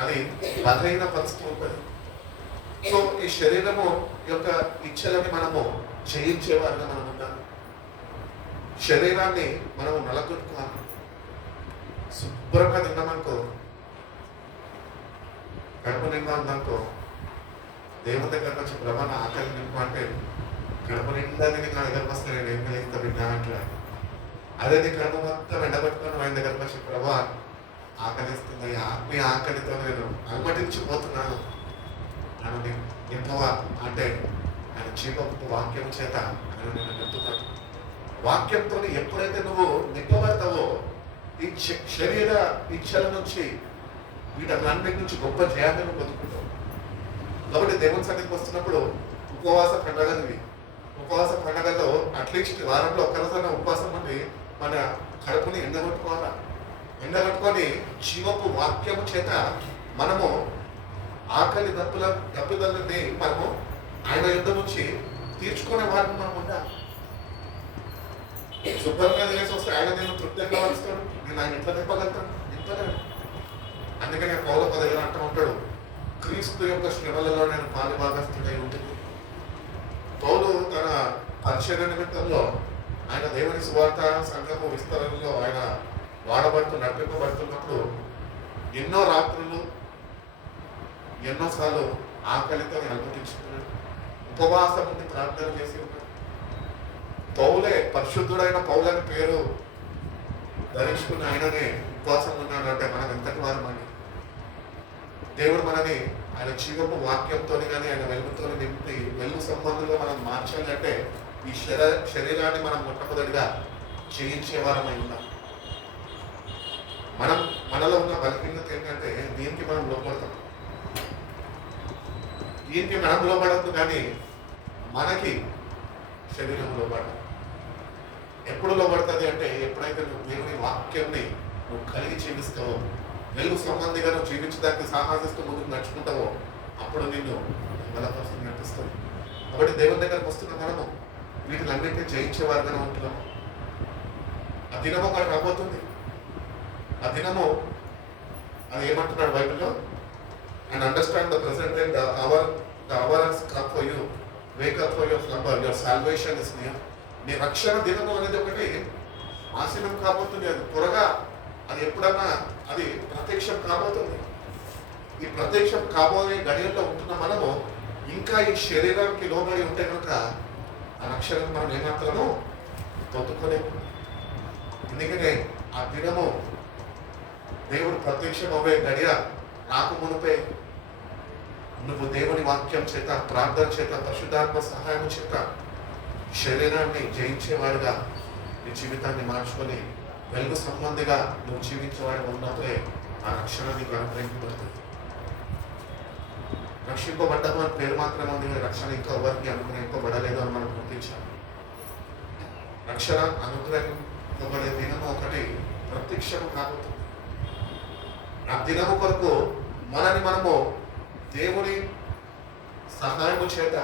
అది బలహీన పరుస్తూ ఉంటుంది. సో ఈ శరీరము యొక్క ఇచ్చలని మనము చేయించేవారుగా మనం ఉండాలి. శరీరాన్ని మనము నలగొట్టుకోవాలి. శుభ్రంగా తిన్నామనుకో, కడుపు నిండా ఉందనుకో, దేవుని దగ్గరకు వచ్చి ప్రభా నా ఆకలి నింపు అంటే కడుపు నిండా తిని నా దగ్గరకు వస్తే నేను ఏం కలిగిస్తా బిడ్డ అంటే, అదే నీ కడుపు మొత్తం ఎండబెట్టుకొని ఆయన దగ్గరకు వచ్చి ప్రభా ఆకలిస్తుంది, ఆత్మీయ ఆకలితో నేను అలమటించిపోతున్నాను అని నింపవా అంటే ఆయన జీవపు వాక్యం చేత ఆయన నేను నింపుతాను. వాక్యంతో ఎప్పుడైతే నువ్వు నింపబడతావో ఈ శరీర ఇచ్చల నుంచి వీటన్నిటి నుంచి గొప్ప జయాన్ని నువ్వు పొందుకుంటావు. కాబట్టి దేవుని సన్నిధికి వస్తున్నప్పుడు ఉపవాస పండగలు ఉపవాస పండగల్లో అట్లీస్ట్ వారంలో ఒక్కరోజైనా ఉపవాసం ఉండి మన కడుపుని ఎండగొట్టుకోవాలా. ఎండగొట్టుకొని జీవపు వాక్యము చేత మనము ఆకలి దప్పుదలని మనము ఆయన యుద్ధం నుంచి తీర్చుకునే వారిని మనం ఉండాలి. శుభ్రంగా తినేసి వస్తే ఆయన నేను తృప్తిగా వస్తాడు. నేను ఆయన ఎట్లా నింపగలుగుతాను? నింపలేను. అందుకనే పౌల 10 అంటూ ఉంటాడు, క్రీస్తు యొక్క శ్రమలలో నేను పాలుభాగస్తుడై ఉంటుంది. పౌలు తన పరిచర్య నిమిత్తంలో ఆయన దేవుని సువార్త సంఘము విస్తరణలో ఆయన నడిపింపబడుతున్నప్పుడు ఎన్నో రాత్రులు ఎన్నోసార్లు ఆకలితో అనుమతించుకున్నాడు. ఉపవాసం నుండి ప్రార్థన చేసి ఉన్నాడు. పౌలే, పరిశుద్ధుడైన పౌలని పేరు ధరించుకున్న ఆయననే ఉపవాసం ఉన్నాడు అంటే మనం ఎంతటి వారమని. దేవుడు మనని ఆయన జీవపు వాక్యంతో కానీ ఆయన వెలుగుతో నింపి వెలుగు సంబంధంగా మనం మార్చాలి అంటే ఈ శరీరాన్ని మనం మొట్టమొదటిగా చేయించేవారమై ఉన్నాం. మనలో ఉన్న బలహీనత ఏంటంటే దీనికి మనం లోపడతాం. దీనికి మనం లోపడద్దు, కానీ మనకి శరీరం లోపడాలి. ఎప్పుడు లోపడుతుంది అంటే ఎప్పుడైతే నువ్వు దేవుని వాక్యాన్ని నువ్వు కలిగి జీవిస్తావో, వెలుగు సంబంధిగా నువ్వు జీవించడానికి సాహసిస్తూ ముందుకు నడుచుకుంటావో అప్పుడు నిన్ను బలపరుస్తూ నడిపిస్తావు. కాబట్టి దేవుని దగ్గరకు వస్తున్న మనము వీటిలన్నింటినీ జయించేవారుగానే ఉంటున్నాము. ఆ దినము ఒకటి రాబోతుంది. ఆ దినము అది ఏమంటున్నాడు బైబిల్లో, and understand the present and the hour has come for you. Wake up for your slumber. Your salvation is near. నీ రక్షణ దినము అనేది ఒకటి ఆశీనం కాబోతుంది. అది త్వరగా, అది ఎప్పుడన్నా అది ప్రత్యక్షం కాబోతుంది. ఈ ప్రత్యక్షం కాబోయే గడియల్లో ఉంటున్న మనము ఇంకా ఈ శరీరానికి లోబడి ఉంటే కనుక ఆ రక్షణను మనం ఏమాత్రము పొందుకోలేము. ఎందుకనే ఆ దినము దేవుడు ప్రత్యక్షం అవ్వే గడియ నాకు మునిపే నువ్వు దేవుని వాక్యం చేత, ప్రార్థన చేత, పరిశుద్ధాత్మ సహాయం చేత శరీరాన్ని జయించేవాడుగా నీ జీవితాన్ని మార్చుకొని వెలుగు సంబంధిగా నువ్వు జీవించేవాడు ఉన్నప్పుడే ఆ రక్షణ నీకు అనుగ్రహించబడుతుంది. రక్షింపబడ్డము అని పేరు మాత్రమే ఉంది, రక్షణ ఇంకా ఎవరికి అనుగ్రహింపబడలేదు అని మనం గుర్తించాలి. రక్షణ అనుగ్రహింపబడే దినము ఒకటి ప్రత్యక్షము కాబోతుంది. ఆ దినము కొరకు మనని మనము దేవుని సహాయము చేత,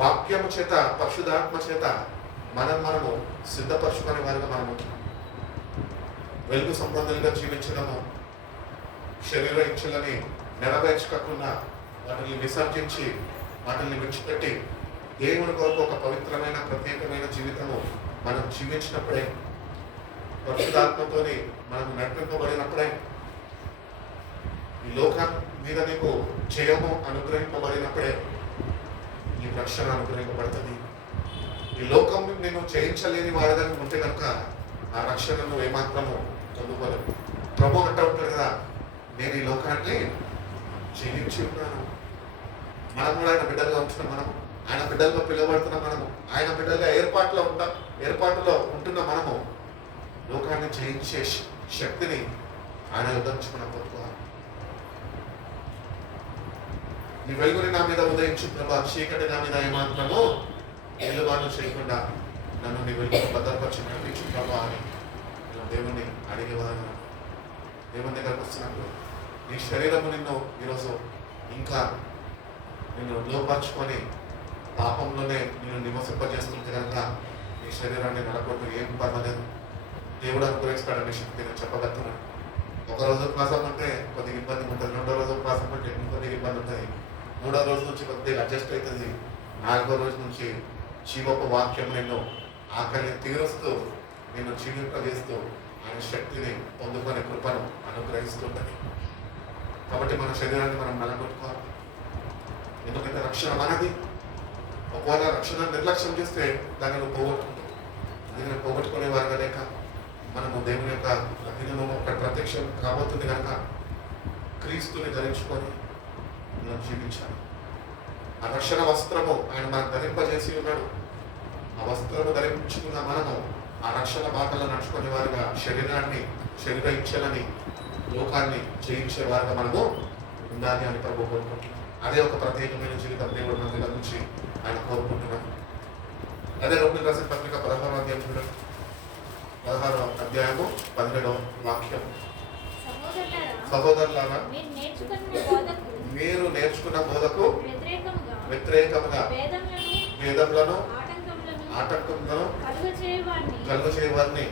వాక్యము చేత, పరిశుద్ధాత్మ చేత మనము సిద్ధపరచుకునే వారిగా మనము వెలుగు సంబంధంగా జీవించడము, శరీర ఇచ్చలని నెరవేర్చుకోకుండా వాటిని విసర్జించి వాటిని విడిచిపెట్టి దేవుని కొరకు ఒక పవిత్రమైన ప్రత్యేకమైన జీవితము మనం జీవించినప్పుడే, పరిశుద్ధాత్మతోని మనం నడిపింపబడినప్పుడే, ఈ లోకం మీద నీకు జయము అనుగ్రహింపబడినప్పుడే నీ రక్షణ అనుగ్రహింపబడుతుంది. ఈ లోకం నేను జయించలేని వాడిగా ఉంటే కనుక ఆ రక్షణను ఏమాత్రము పొందుకోలేము. ప్రభు అంటూ ఉంటాడు కదా, నేను ఈ లోకాన్ని జయించి ఉన్నాను. మనం కూడా ఆయన బిడ్డలుగా ఉంటున్నాం, మనము ఆయన బిడ్డలుగా పిలువబడుతున్నాం, మనము ఆయన బిడ్డలుగా ఏర్పాటులో ఉంటున్న మనము లోకాన్ని జయించే శక్తిని ఆయన యుద్ధం నుంచి మనం పొందుకోవాలి. నీ వెలుగుని నా మీద ఉదయించు ప్రభా, చీకటి నా మీద ఏమాత్రము నిలుబాటు చేయకుండా నన్ను నీ వెలుగును భద్రపరిచి నడిపించు ప్రభా అని దేవుణ్ణి అడిగేవారు. దేవుని దగ్గరకు వస్తున్నప్పుడు నీ శరీరము నిన్ను ఈరోజు ఇంకా నిన్ను లోపరుచుకొని పాపంలోనే నేను నివసింపజేస్తుంటే కనుక నీ శరీరాన్ని నడపడం ఏం పర్వాలేదు, దేవుడు అనుగ్రహిస్తాడనే శక్తి నేను చెప్పగలుగుతున్నాను. ఒక రోజు ఉపవాసం అంటే కొద్దిగా ఇబ్బంది ఉంటుంది, రెండో రోజు ఉపవాసం అంటే ఇంకొద్దిగా ఇబ్బంది ఉంటుంది, మూడో రోజు నుంచి కొద్దిగా అడ్జస్ట్ అవుతుంది, నాలుగో రోజు నుంచి జీవపు వాక్యం నిన్ను ఆకలిని తీరుస్తూ నిన్ను జీవింపజేస్తూ ఆయన శక్తిని పొందుకునే కృపను అనుగ్రహిస్తుంటది. కాబట్టి మన శరీరాన్ని మనం నలగొట్టుకోవాలి. ఎందుకంటే రక్షణ మనది. ఒకవేళ రక్షణ నిర్లక్ష్యం చేస్తే దానిని పోగొట్టుకుంటాం. దీనిని పోగొట్టుకునే వారుగా లేక మనము దేవుని యొక్క దినము ఒక ప్రత్యక్షం కాబోతుంది కనుక క్రీస్తుని ధరించుకొని మనం జీవించాలి. ఆ రక్షణ వస్త్రము ఆయన మనకు ధరింపజేసి ఉన్నాడు. ఆ వస్త్రము ధరించుకున్న మనము ఆ రక్షణ బాటలో నడుచుకునే వారుగా శరీర ఇచ్చలని లోకాన్ని జయించే వారుగా మనము ఉండాలి అని ప్రభు కోరుకుంటున్నాం. అదే ఒక ప్రత్యేకమైన జీవితం దేవుడు మన దగ్గర నుంచి ఆయన కోరుకుంటున్నాం. అదే రోమిలకు రాసిన పత్రిక 16వ అధ్యాయం చూడండి, 16వ అధ్యాయము 17వ వాక్యం. సహోదరులారా, మీరు నేర్చుకున్న బోధకు వ్యతిరేకముగా వేదములను ఆటంకములను కలుగ చేయవారిని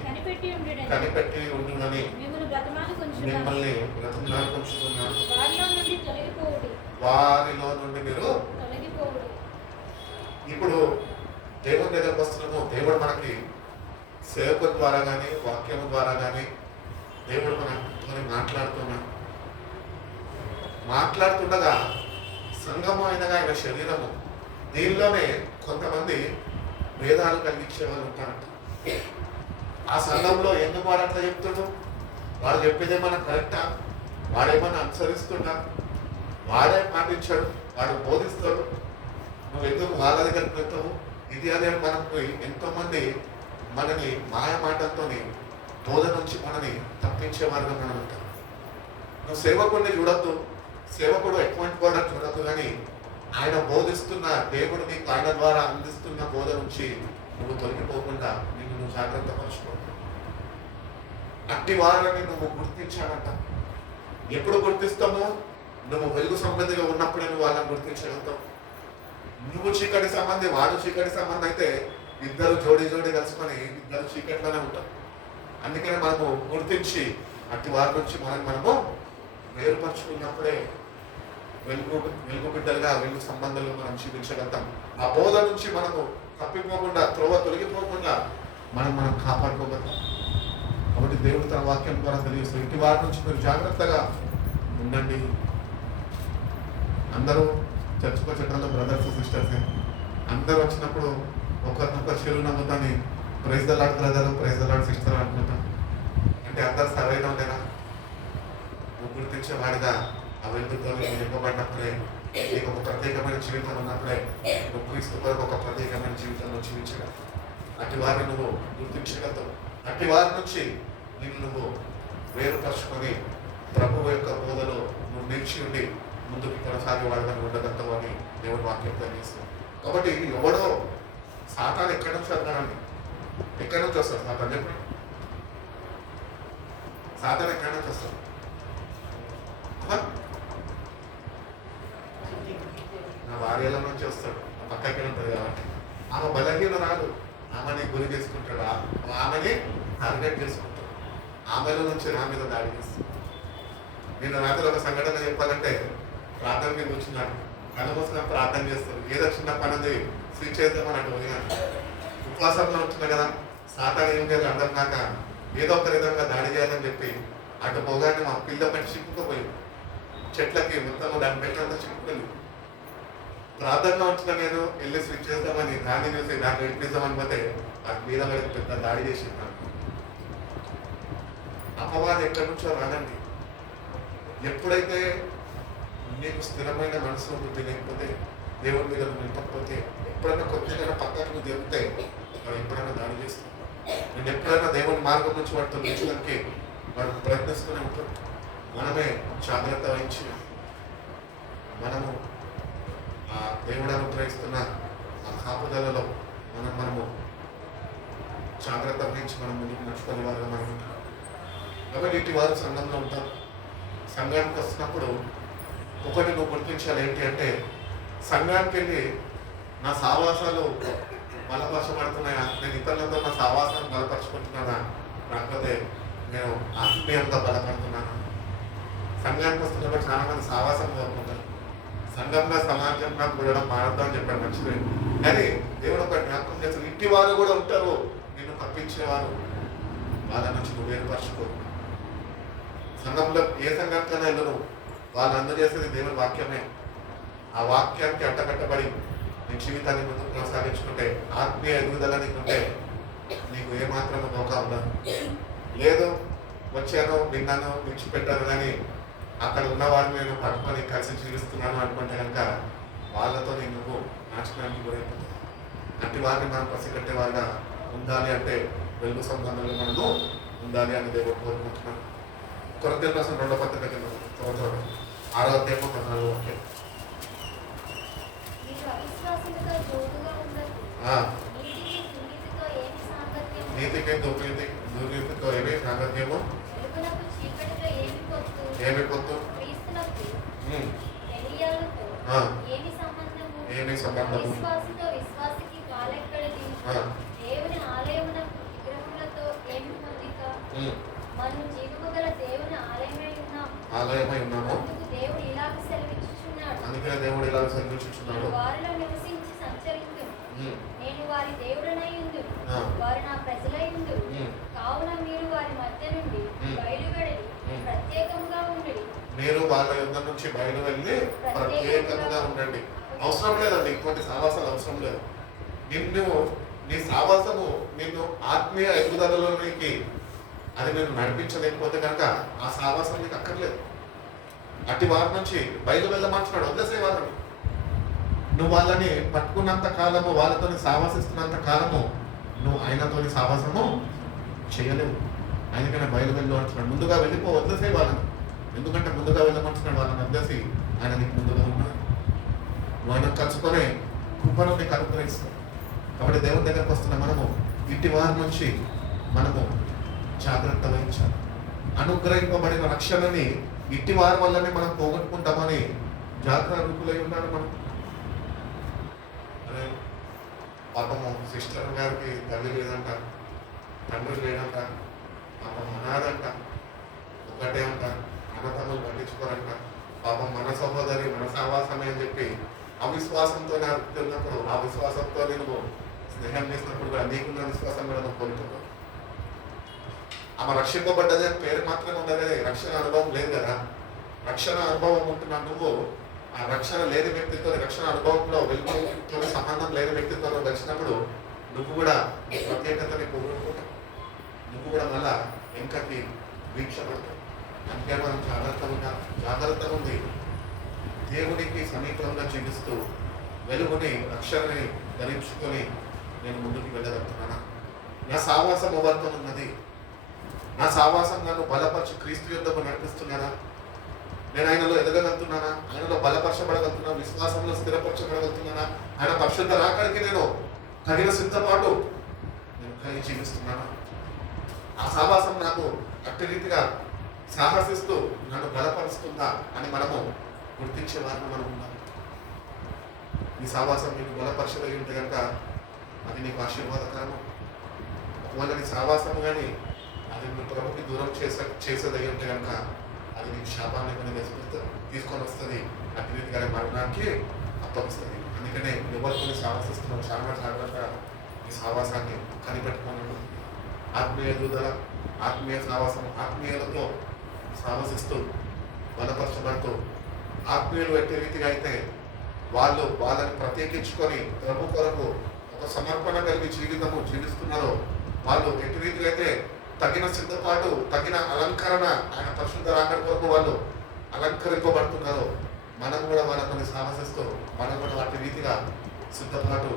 కనిపెట్టి ఉండునని మిమ్మల్ని బ్రతిమలాడుకొంచుతున్నాను. వారిలో నుండి మీరు ఇప్పుడు దేవుని దగ్గరకు వస్తున్నాము. దేవుడు మనకి సేవకుల ద్వారా కానీ వాక్యము ద్వారా కానీ దేవుడు మనతో మాట్లాడుతుండగా సంఘము అయినగా ఆయన శరీరము, దీనిలోనే కొంతమంది భేదాలు కలిగించే వాళ్ళు ఉంటారంట. ఆ సంఘంలో ఎందుకు వాడు అట్లా చెప్తుడు? వాడు చెప్పేదేమన్నా కరెక్టా? వాడేమన్నా అనుసరిస్తున్నా? వాడే పాటించాడు, వాడు బోధిస్తాడు, నువ్వు ఎందుకు వాళ్ళ దగ్గరికి వెళ్తావు? ఇది అదే మనకు ఎంతో మంది మనని మాయ మాటలతోని బోధ నుంచి మనని తప్పించేవారుగా మనం ఉంటాం. నువ్వు సేవకుడిని చూడొద్దు, సేవకుడు ఎటువంటి కూడా చూడొద్దు, కానీ ఆయన బోధిస్తున్న దేవుడు నీకు ఆయన ద్వారా అందిస్తున్న బోధ నుంచి నువ్వు తొలగిపోకుండా నువ్వు జాగ్రత్త పరచుకో. అట్టి వారిని నువ్వు గుర్తించాలంట. ఎప్పుడు గుర్తిస్తామో? నువ్వు వెలుగు సంబంధిగా ఉన్నప్పుడే నువ్వు వాళ్ళని గుర్తించగలుగుతావు. నువ్వు చీకటి సంబంధి, వాడు చీకటి సంబంధి అయితే ఇద్దరు జోడి కలుసుకొని ఇద్దరు చీకట్లోనే ఉంటాం. అందుకని మనము గుర్తించి అట్టి వారి నుంచి మనము వేరుపరుచుకున్నప్పుడే వెలుగు బిడ్డలుగా వెలుగు సంబంధాలు మనం జీవించగలుగుతాం. ఆ బోధ నుంచి మనము తప్పిపోకుండా, తొలగిపోకుండా మనం కాపాడుకోగలుగుతాం. కాబట్టి దేవుడు తన వాక్యం ద్వారా తెలియజేస్తారు, ఇటు వారి నుంచి మీరు జాగ్రత్తగా ఉండండి. అందరూ చర్చకు వచ్చేటప్పుడు బ్రదర్స్ సిస్టర్స్ అందరూ వచ్చినప్పుడు ఒకరినొకరు చెరువు నమ్ముతాని praise the Lord brother, praise the Lord sister అనుకుంటాం. అంటే అందరు సరైన ఉండేనా? నువ్వు గుర్తించే వాడిగా ఆ వెలుగుతో నింపబడినప్పుడే, నీకు ఒక ప్రత్యేకమైన జీవితం ఉన్నప్పుడే నువ్వు క్రీస్తు కొరకు ఒక ప్రత్యేకమైన జీవితంలో జీవించగలవు. అటు వారిని నువ్వు గుర్తించగలుగుతావు. అటు వారి నుంచి నువ్వు వేరుపరుచుకొని ప్రభువు యొక్క బోధలో నువ్వు నిలిచి ఉండి ముందుకు కొనసాగే వాడిగా ఉండగలుగుతావు అని దేవుడు వాక్యం తెలియజేస్తుంది. కాబట్టి ఎవడో సాతాను ఎక్కడి నుంచి వస్తున్నాడండి? ఎక్కడి నుంచి వస్తాడు సాతాను? చెప్పండి. సాతాను ఎక్కడి నుంచి వస్తాడు? ఆ? నా భార్యల నుంచి వస్తాడు, పక్కకి ఉంటుంది కాబట్టి. ఆమె బలహీనరాలు, ఆమెని గురి చేసుకుంటాడు, ఆమెని టార్గెట్ చేసుకుంటాడు, ఆమెల నుంచి నా మీద దాడి చేస్తాడు. నేను రాత్రి ఒక సంఘటన చెప్పాలంటే, ప్రార్థన మీద కూర్చున్నాను, కనుమూసుకున్న ప్రార్థన చేస్తాను, ఏదో చిన్న పని స్విచ్ చేద్దామని అటు పోయినాను. ఉపవాసంలో ఉంటున్నా కదా, సాతాను ఏం చేయాలి అర్థం కాక ఏదో ఒక విధంగా దాడి చేయాలని చెప్పి అటు పోగానే మా పిల్ల పెట్టి చిక్కుకుపోయి చెట్లకి మొత్తం దాని పెట్టినంత చిక్కుకెళ్ళి ప్రార్థనలో ఉంటున్నా. నేను వెళ్ళి స్విచ్ చేద్దామని దాన్ని చూసి దాన్ని నడిపిద్దామని పోతే నాకు మీద పడి పెద్ద దాడి చేసింది. అపవాదం ఎక్కడి నుంచో రానండి. ఎప్పుడైతే నీకు స్థిరమైన మనసు ఉంటుంది, లేకపోతే దేవుడి మీద నింపకపోతే, ఎప్పుడైనా కొద్దిగా పక్కకు నువ్వు దిగితే వాడు ఎప్పుడైనా దాడి చేస్తాడు. నేను ఎప్పుడైనా దేవుని మార్గం నుంచి వాడు తొలగించడానికి వాడు ప్రయత్నిస్తూనే ఉంటాడు. మనమే జాగ్రత్త వహించి మనము ఆ దేవుడు అనుగ్రహిస్తున్న ఆ కాపుదలలో మనము జాగ్రత్త వహించి మనం ముందుకు నడుచుకునే వారుగా మనం ఉంటాం. కాబట్టి ఇటు వారు సంఘంలో ఉంటారు. సంఘానికి వస్తున్నప్పుడు ఒకటి నువ్వు గుర్తించాలి, ఏంటి అంటే సంఘానికి వెళ్ళి నా సావాసాలు బలపరచబడుతున్నాయా, నేను ఇతరులతో నా సావాసాన్ని బలపరచుకుంటున్నానా, లేకపోతే నేను ఆత్మీయంగా బలపడుతున్నాను. సంఘానికి వస్తున్నప్పుడు చాలా మంది సావాసం కోరుకుంటారు. సంఘంగా సమాజంగా కూడడం మారద్దాం అని చెప్పాడు, మంచిది. కానీ దేవుడు ఒక జ్ఞాపకం చేస్తారు, ఇంటి వారు కూడా ఉంటారు నిన్ను తప్పించేవారు, వాళ్ళ నుంచి నువ్వు ఏర్పరచుకో. సంఘంలో ఏ సంఘానికైనా వెళ్ళను, వాళ్ళందరూ చేసేది దేవుని వాక్యమే. ఆ వాక్యానికి అడ్డకట్టబడి నీ జీవితాన్ని ముందుకు కొనసాగించుకుంటే, ఆత్మీయ ఎదుగుదల నీకుంటే నీకు ఏమాత్రం మోకా ఉండదు. లేదు వచ్చాను విన్నాను విడిచిపెట్టాను కానీ అక్కడ ఉన్న వారిని నేను పట్టుకొని కలిసి జీవిస్తున్నాను అనుకుంటే కనుక వాళ్ళతో నువ్వు నాశనానికి గురైపోతావు. అట్టి వారిని మనం పసిగట్టే వారిగా ఉండాలి అంటే వెలుగు సంబంధంలో మనము ఉండాలి అని దేవుడు కోరుకుంటున్నాను. కొరింథీయుల రాసిన 2వ పత్రిక 6వ అధ్యాయం 14వ వాక్యం. నీతికి దుర్నీతితో ఏమి సాంగత్యము, ఏమి పొత్తు, ఏమి సంబంధము, ఆలయమై ఉన్నాము. అందుకే దేవుడు ఇలా సెలవిచ్చుచున్నాడు, నేను వారి దేవుడనై ఉందును, వారు నా ప్రజలై ఉందురు. కావున మీరు వారి మధ్య నుండి బయలువెళ్ళి ప్రత్యేకంగా ఉండండి. మీరు వాళ్ళ యుద్ధం నుంచి బయలు వెళ్ళి ప్రత్యేకంగా ఉండండి. అవసరం లేదండి, ఇటువంటి సావాసాలు అవసరం లేదు. నీ సావాసము నిన్ను ఆత్మీయ ఎదుగుదలలోనికి అది నేను నడిపించలేకపోతే కనుక ఆ సావాసం నీకు అక్కర్లేదు. అట్టి వారి నుంచి బయలు వెళ్ళమంటున్నాడు, వదిలేసే వాళ్ళని. నువ్వు వాళ్ళని పట్టుకున్నంత కాలము, వాళ్ళతో సావాసిస్తున్నంత కాలము నువ్వు ఆయనతోని సావాసము చేయలేవు. ఆయనకైనా బయలు వెళ్ళు అంటున్నాడు. ముందుగా వెళ్ళిపో, వదిలేసే వాళ్ళని. ఎందుకంటే ముందుగా వెళ్ళమంటున్నాడు, వాళ్ళని వదిలేసి ఆయన నీకు ముందుగా ఉన్నాడు. నువ్వు ఆయన కలుసుకొని కృపను నీకు అనుగ్రహిస్తావు. కాబట్టి దేవుని దగ్గరకు వస్తున్న మనము ఇట్టి వారి నుంచి మనము జాగ్రత్త వహించాలి. అనుగ్రహింపబడిన రక్షణని ఇట్టి వారి వల్లనే మనం పోగొట్టుకుంటామని జాగ్రత్తలై ఉన్నారు. మనం అదే పాపము సిస్టర్ గారికి తల్లి లేదంట, తండ్రి లేదంట, పాపం అనాథంట, ఒకటే అంట, అన్నతమ్ములు పట్టించుకోరంట. పాపం మన సహోదరి మన సావాసమే అని చెప్పి అవిశ్వాసంతో ఉన్నప్పుడు, ఆ విశ్వాసంతో నువ్వు స్నేహం చేసినప్పుడు కూడా నీకున్న విశ్వాసం కూడా నువ్వు కోరుకుంటావు. ఆమె రక్షింపబడ్డది అని పేరు మాత్రమే ఉండదు, రక్షణ అనుభవం లేదు కదా. రక్షణ అనుభవం ఉంటున్నా నువ్వు ఆ రక్షణ లేని వ్యక్తితో, రక్షణ అనుభవంలో వెలుగుతో సంబంధం లేని వ్యక్తితో కలిసినప్పుడు నువ్వు కూడా ప్రత్యేకతని కోరుకుంటావు. నువ్వు కూడా మళ్ళా వెంకటి వీక్ష పడతావు. అందుకే మనం జాగ్రత్తగా ఉంది. దేవునికి సమీపంగా జీవిస్తూ వెలుగుని రక్షణని ధరించుకొని నేను ముందుకు వెళ్ళగలుగుతున్నానా? నా సావాసం ఎవరితో ఉన్నది? నా సావాసం నన్ను బలపరచు క్రీస్తు యుద్ధకు నడిపిస్తున్నానా? నేను ఆయనలో ఎదగలుగుతున్నానా? ఆయనలో బలపరచబడగలుగుతున్నా? విశ్వాసంలో స్థిరపరచబడగలుగుతున్నానా? ఆయన పరిశుద్ధ రాకడికి నేను తగిన సిద్ధపాటు నేను కలిగి జీవిస్తున్నానా? ఆ సావాసం నాకు అట్టి రీతిగా సాహసిస్తూ నన్ను బలపరుస్తుందా అని మనము గుర్తించే వారిని మనం ఉన్నాం. ఈ సావాసం నీకు బలపరచదగి ఉంటే కనుక అది నీకు ఆశీర్వాదకరము. ఒకవేళ నీ సావాసము కానీ అది నీ ప్రభుకి దూరం చేసేదగి ఉంటే కనుక అది నీకు శాపాన్ని కొని తీసుకొని వస్తుంది, అటు రీతిగానే మరణానికి అప్పగిస్తుంది. అందుకనే ఎవరితో సాహసిస్తున్నావు చాలా జాగ్రత్తగా ఈ సావాసాన్ని కనిపెట్టుకున్నాడు. ఆత్మీయ దూదల ఆత్మీయ సావాసం, ఆత్మీయులతో సాహసిస్తూ బలపరచబడుతూ, ఆత్మీయులు ఎట్టి రీతిగా అయితే వాళ్ళని ప్రత్యేకించుకొని ప్రభు కొరకు ఒక సమర్పణ కలిగి జీవితము జీవిస్తున్నారో, వాళ్ళు ఎట్టి రీతిగా అయితే తగిన సిద్ధపాటు, తగిన అలంకరణ, ఆయన పరిశుద్ధ రాకడ కొరకు వాళ్ళు అలంకరింపబడుతున్నారో, మనం కూడా వాళ్ళని సాహసిస్తూ మనం కూడా వాటి రీతిగా సిద్ధపాటు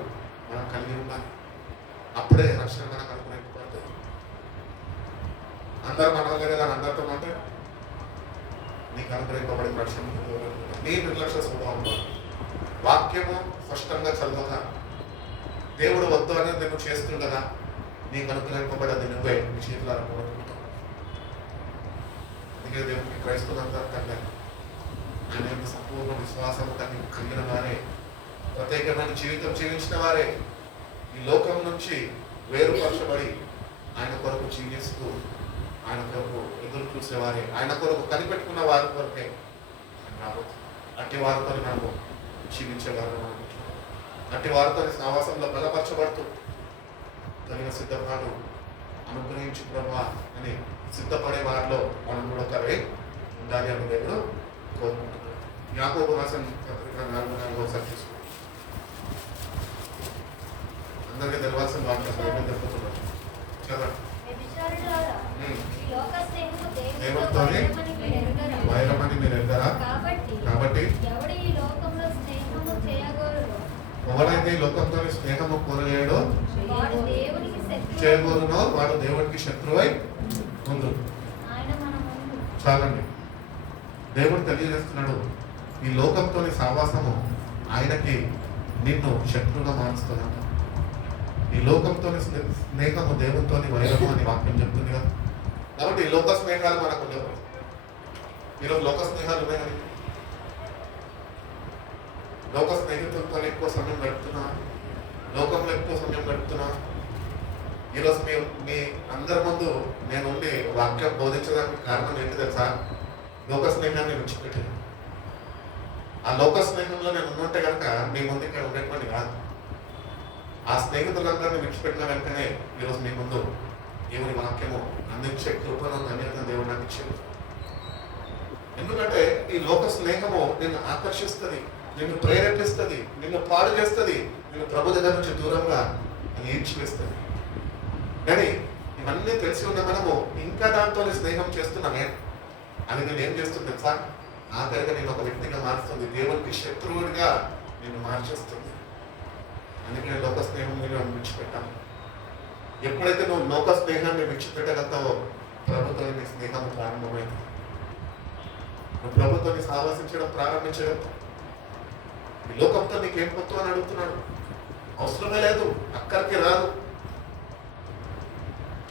మనం కలిగి ఉండాలి. అప్పుడే రక్షణ మనకు అనుకునేపడుతుంది. అందరూ మనవలే కదా అందరితో ఉంటే నీకు అనుగ్రహింపబడిన రక్షణ నీ నిర్లక్ష్య స్వభావం, వాక్యము స్పష్టంగా చదవక దేవుడు వద్దు అనేది నువ్వు చేస్తుండగా నీకు అనుగ్రహింపబడేది నువ్వే నీ చేతులు అనుకుంటావు. అందుకే దేవుడికి క్రైస్తవులందరూ కన్నా ఆయన సంపూర్ణ విశ్వాసం కలిగిన వారే, ప్రత్యేకమైన జీవితం జీవించిన వారే, ఈ లోకం నుంచి వేరుపరచబడి ఆయన కొరకు జీవిస్తూ ఆయన కొరకు ఎదురు చూసేవారే, ఆయన కొరకు కనిపెట్టుకున్న వారి కొరకే రాబోతుంది. అట్టి వారితో మనము జీవించగలను. అట్టి వారితో సావాసంలో బలపరచబడుతూ తగిన సిద్ధపాటు అనుగ్రహించు ప్రభా అని సిద్ధపడే వారిలో మనం కూడా ఒకరే ఉండాలి అని దేవుడు కోరుకుంటున్నాడు. యాకోబు రాసిన పత్రిక 4:4 ఒకసారి చూసుకో. అందరికీ తెలవాల్సిన వాటిని తెలుపుతున్నాడు. చదవండి. దేవుడితో వైరమని మీరు ఎరుగరా? కాబట్టి ఎవరైతే ఈ లోకంతో స్నేహము కోరలేడో చేయగోరునో వాడు దేవుడికి శత్రువై ముందు. చాలండి. దేవుడు తెలియజేస్తున్నాడు, ఈ లోకంతో సావాసము ఆయనకి నిన్ను శత్రువుగా మారుస్తున్నాడు. ఈ లోకంతో స్నేహము దేవునితో వైరము అని వాక్యం చెప్తుంది కదా. కాబట్టి ఈ లోక స్నేహాలు మనకు లేవు. ఈరోజు లోక స్నేహాలు ఉన్నాయి. లోక స్నేహితులతో ఎక్కువ సమయం గడుపుతున్నా, లోకంలో ఎక్కువ సమయం గడుపుతున్నా. ఈరోజు మీ అందరి ముందు నేను ఉండి వాక్యం బోధించడానికి కారణం ఏంటి తెలుసా? లోక స్నేహాన్ని విడిచిపెట్టాను. ఆ లోక స్నేహంలో నేను ఉంటే కనుక మీ ముందు ఇక్కడ ఉండేటువంటి కాదు. ఆ స్నేహితులందరినీ విడిచిపెట్టిన వెంటనే ఈరోజు మీ ముందు దేవుని వాక్యము అందించే కృపను ధన్యతను దేవుడు నాకు ఇచ్చింది. ఎందుకంటే ఈ లోక స్నేహము నిన్ను ఆకర్షిస్తుంది, నిన్ను ప్రేరేపిస్తుంది, నిన్ను పాడు చేస్తుంది, నిన్ను ప్రభు దగ్గర నుంచి దూరంగా అది ఈడ్చివేస్తుంది. కానీ ఇవన్నీ తెలిసి ఉన్న మనము ఇంకా దాంతో స్నేహం చేస్తున్నామే అని నేను ఏం చేస్తుంది తెలుసా? ఆఖరిగా నేను ఒక వ్యక్తిగా మారుస్తుంది, దేవునికి శత్రువుడిగా నేను మార్చేస్తుంది. అందుకే లోక స్నేహం నేను విడిచిపెట్టాను. ఎప్పుడైతే నువ్వు లోక స్నేహాన్ని విడిచిపెట్టగలుగుతావో ప్రభుత్వం నీ స్నేహం ప్రారంభమైంది. నువ్వు ప్రభుత్వాన్ని సాహసించడం ప్రారంభించగలుగుతావు. ఈ లోకంతో నీకేం పొత్తు అని అడుగుతున్నాడు. అవసరమే లేదు, అక్కడికి రాదు.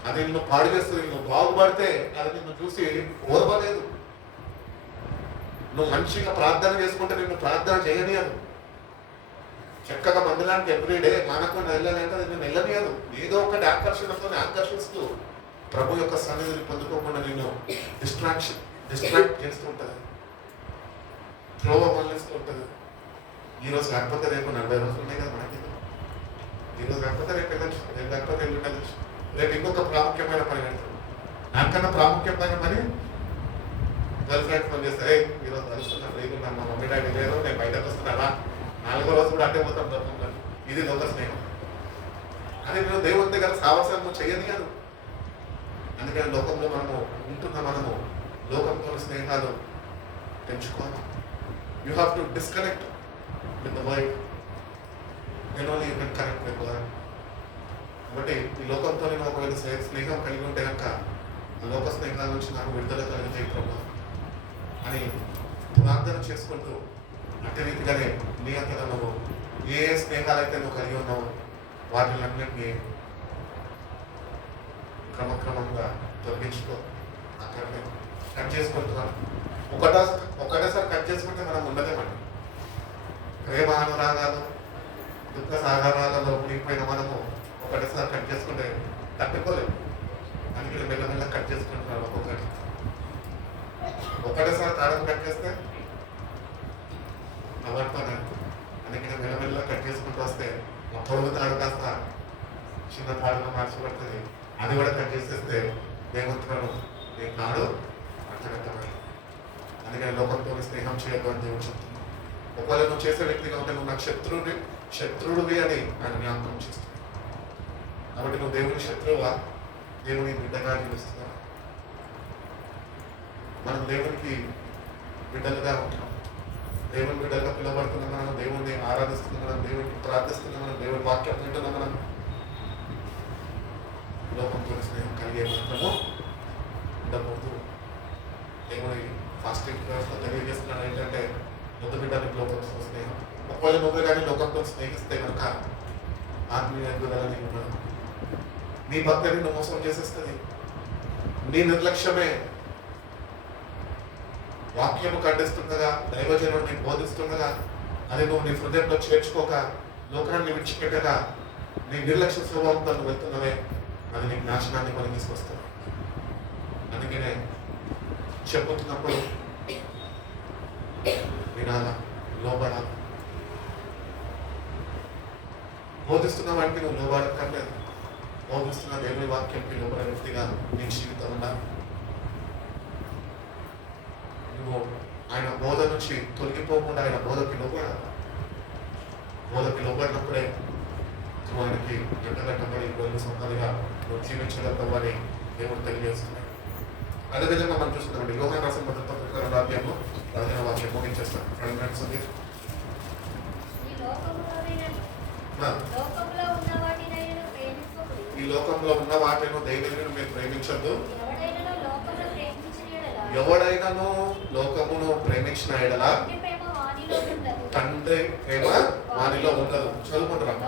అది నిన్ను పాడు చేస్తుంది. నువ్వు బాగుపడితే అది నిన్ను చూసి ఓర్వలేదు. నువ్వు మంచిగా ప్రార్థన చేసుకుంటే నిన్ను ప్రార్థన చేయనియదు. చక్కగా మందిరానికి ఎవ్రీడే మానకుండా వెళ్ళాలంటే అది నేను వెళ్ళనియదు. ఏదో ఒకటి ఆకర్షణతో ఆకర్షిస్తూ ప్రభు యొక్క సన్నిధిని పొందుకోకుండా నిన్ను డిస్ట్రాక్ట్ చేస్తూ ఉంటుంది, త్రోవ మళ్ళిస్తూ ఉంటుంది. ఈరోజు కాకపోతే రేపు 40 రోజులు ఉన్నాయి కదా మనకి. ఈరోజు కాకపోతే రేపు వెళ్ళచ్చు, రేపు కాకపోతే వెళ్ళచ్చు. రేపు ఇంకొక ప్రాముఖ్యమైన పని పెడతాడు. నాకన్నా ప్రాముఖ్యమైన పని గర్ల్ ఫ్రెండ్ ఫోన్ చేస్తే ఈరోజు కలుస్తున్నా ఫ్రీగా మా మమ్మీ డాడీ లేరు, నేను బయటకు వస్తున్నా, 4వ రోజు కూడా అట్టే పోతాం తప్పకుండా. ఇది లోక స్నేహం. అది నువ్వు దేవుని దగ్గర సాహసం నువ్వు చేయని కాదు. అందుకని లోకంలో మనము లోకంతో స్నేహాలు పెంచుకోవాలి. You have to disconnect with the world, then only you can connect with world. కాబట్టి ఈ లోకంతో నేను ఒకవేళ స్నేహం కలిగి ఉంటే కనుక ఆ లోక స్నేహాల నుంచి నాకు విడుదల కలిగే ప్రభావం అని ప్రార్థన చేసుకుంటూ అట్టి రీతిగానే నీ అంతగా నువ్వు ఏ స్నేహాలైతే నువ్వు కలిగి ఉన్నావు వాటిలన్నింటినీ క్రమక్రమంగా తొలగించుకో. అక్కడనే కట్ చేసుకుంటున్నాం. ఒకటేసారి కట్ చేసుకుంటే మనం ఉండలేమండి. ప్రేమ అనురాగాలు దుఃఖ సాగరాలలో మునిగిపోయిన మనము ఒకటేసారి కట్ చేసుకుంటే తట్టుకోలేము. అందుకే మెల్లమెల్ల కట్ చేసుకుంటున్నాను. ఒకటేసారి తాళం కట్ చేస్తే అవ్వట్లేదు. అందుకని మెల్లమెల్ల కట్ చేసుకుంటూ వస్తే పొడుగు తాడు కాస్త చిన్న తాడుగా మార్చబడుతుంది. అది కూడా కట్ చేసేస్తే దేవంతులను నీ కాడు అర్థమవుతాడు. అందుకని లోకంతో స్నేహం చేయొద్దు అని దేవుడు చెప్తుంది. ఒకవేళ నువ్వు చేసే వ్యక్తిగా ఉంటే నువ్వు నాకు శత్రువుడివి అని ఆయన జ్ఞాపకం చేస్తుంది. కాబట్టి నువ్వు దేవుని శత్రువుగా దేవుని బిడ్డగా జీవిస్తున్నావు. మనం దేవునికి బిడ్డలుగా ఉంటున్నాం. దేవుని బిడ్డలుగా పిలువబడుతున్నాం. మనం దేవుణ్ణి ఆరాధిస్తున్నాం. మనం దేవునికి ప్రార్థిస్తున్నాం. మనం దేవుని వాక్యం వింటున్నాం. మనం లోకంతో స్నేహం కలిగే మాత్రము ఉండకూడదు. దేవుని ఫాస్టింగ్ వ్యవస్థ తెలియజేస్తున్నాడు ఏంటంటే మొదటి బిడ్డని లోకంతో స్నేహం. ఒకవేళ నువ్వే కానీ లోకంతో స్నేహిస్తే కనుక ఆత్మీయ ఎదుగుదలని ఉండదు. నీ భక్తిని నువ్వు మోసం చేసేస్తుంది. నీ నిర్లక్ష్యమే వాక్యము ఖండిస్తుండగా, దైవజనుడు నీకు బోధిస్తుండగా అది నువ్వు నీ హృదయంలో చేర్చుకోక, లోకాన్ని విడిచిపెట్టగా నీ నిర్లక్ష్య స్వభావంతో నువ్వు వెళ్తున్నవే, అది నీకు నాశనాన్ని కొని తీసుకొస్తుంది. అందుకనే చెప్పుతున్నప్పుడు వినాలా, లోబడాలి. బోధిస్తున్న వాటికి నువ్వు లోబడక్కర్లేదు. బోధిస్తున్న దేవుని వాక్యంకి లోబడే వ్యక్తిగా నీ జీవితం ఉండాలి. నువ్వు ఆయన బోధ నుంచి తొలగిపోకుండా ఆయన బోధకి లోబడాలి. బోధకి లోబడినప్పుడే నువ్వు ఆయనకి గట్టగట్టబడి గొల్లు సొంతలుగా నువ్వు జీవించగలవని దేవుడు తెలియజేస్తున్నాడు. అదేవిధంగా మనం చూస్తున్నామండి యోహాను రాసిన మొదటి పత్రిక 2వ అధ్యాయము 15వ వాక్యం ముగించేస్తాను. ఈ లోకంలో ఉన్న వాటిని దేవుని మీరు ప్రేమించద్దు. ఎవడైనాను లోకమును ప్రేమించిన ఎడల తండ్రి ప్రేమ వానిలో ఉండదు. చదువుకుంటున్నాం.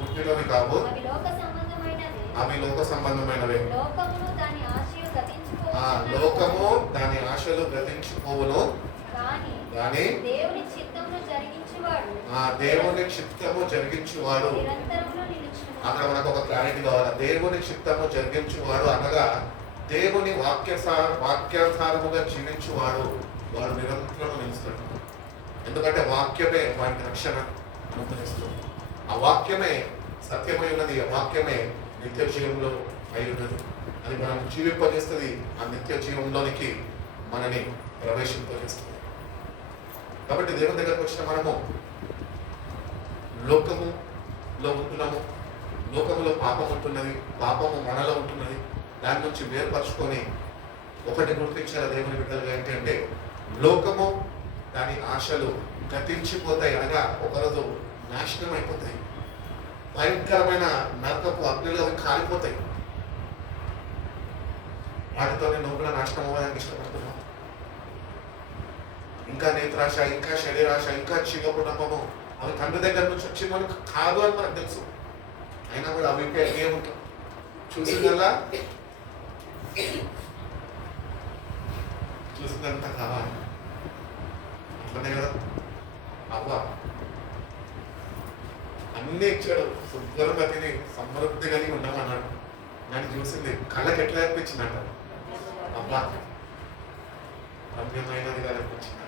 పుట్టినవి కావు, అవి లోక సంబంధమైనవే. లోకము దాని ఆశలు గతించిపోవును, కానీ దేవుని చిత్తము జరిగించువాడు. అక్కడ మనకు ఒక క్లారిటీ కావాలి. దేవుని చిత్తము జరిగించువాడు అనగా దేవుని వాక్యానుసారముగా జీవించువాడు వాడు నిరంతరం నిలుస్తాడు. ఎందుకంటే వాక్యమే వాడికి రక్షణ అనుగ్రహిస్తుంది. ఆ వాక్యమే సత్యమై ఉన్నది. ఆ వాక్యమే నిత్య జీవంలో అయి ఉన్నది. అది మనం జీవింపజేస్తుంది. ఆ నిత్య జీవంలోనికి మనని ప్రవేశింపజేస్తుంది. కాబట్టి దేవుని దగ్గరకు వచ్చిన మనము లోకములో ఉంటున్నాము. లోకములో పాపం ఉంటున్నది. పాపము మనలో ఉంటున్నది. దాని నుంచి వేరుపరుచుకొని ఒకటి గుర్తించాల దేవుని బిడ్డలుగా ఏంటంటే లోకము దాని ఆశలు గతించిపోతాయి, అనగా ఒకరోజు నాశనం అయిపోతాయి. భయంకరమైన నరకపు అగ్నిలో అవి కాలిపోతాయి. వాటితోనే నువ్వు కూడా నాశనం అవ్వడానికి ఇష్టపడుతున్నావు. ఇంకా నేత్రాశ, ఇంకా శరీరాశ, ఇంకా జీవపుణపము అవి తండ్రి దగ్గర నుంచి వచ్చిన మనకు కాదు అని మనకు తెలుసు. అయినా కూడా అవి ఏముంటాం చూసిందల్లా చూసిందంతా కావాలి. అట్లనే కదా అవ్వ అన్ని ఇచ్చాడు. శుభ్రంగా తిని సమృద్ధి కలిగి ఉండమన్నాడు. దాన్ని చూసింది కళ్ళకి ఎట్లా అనిపించిందంట. అబ్బా రమ్యమైనదిగా అనిపించింది.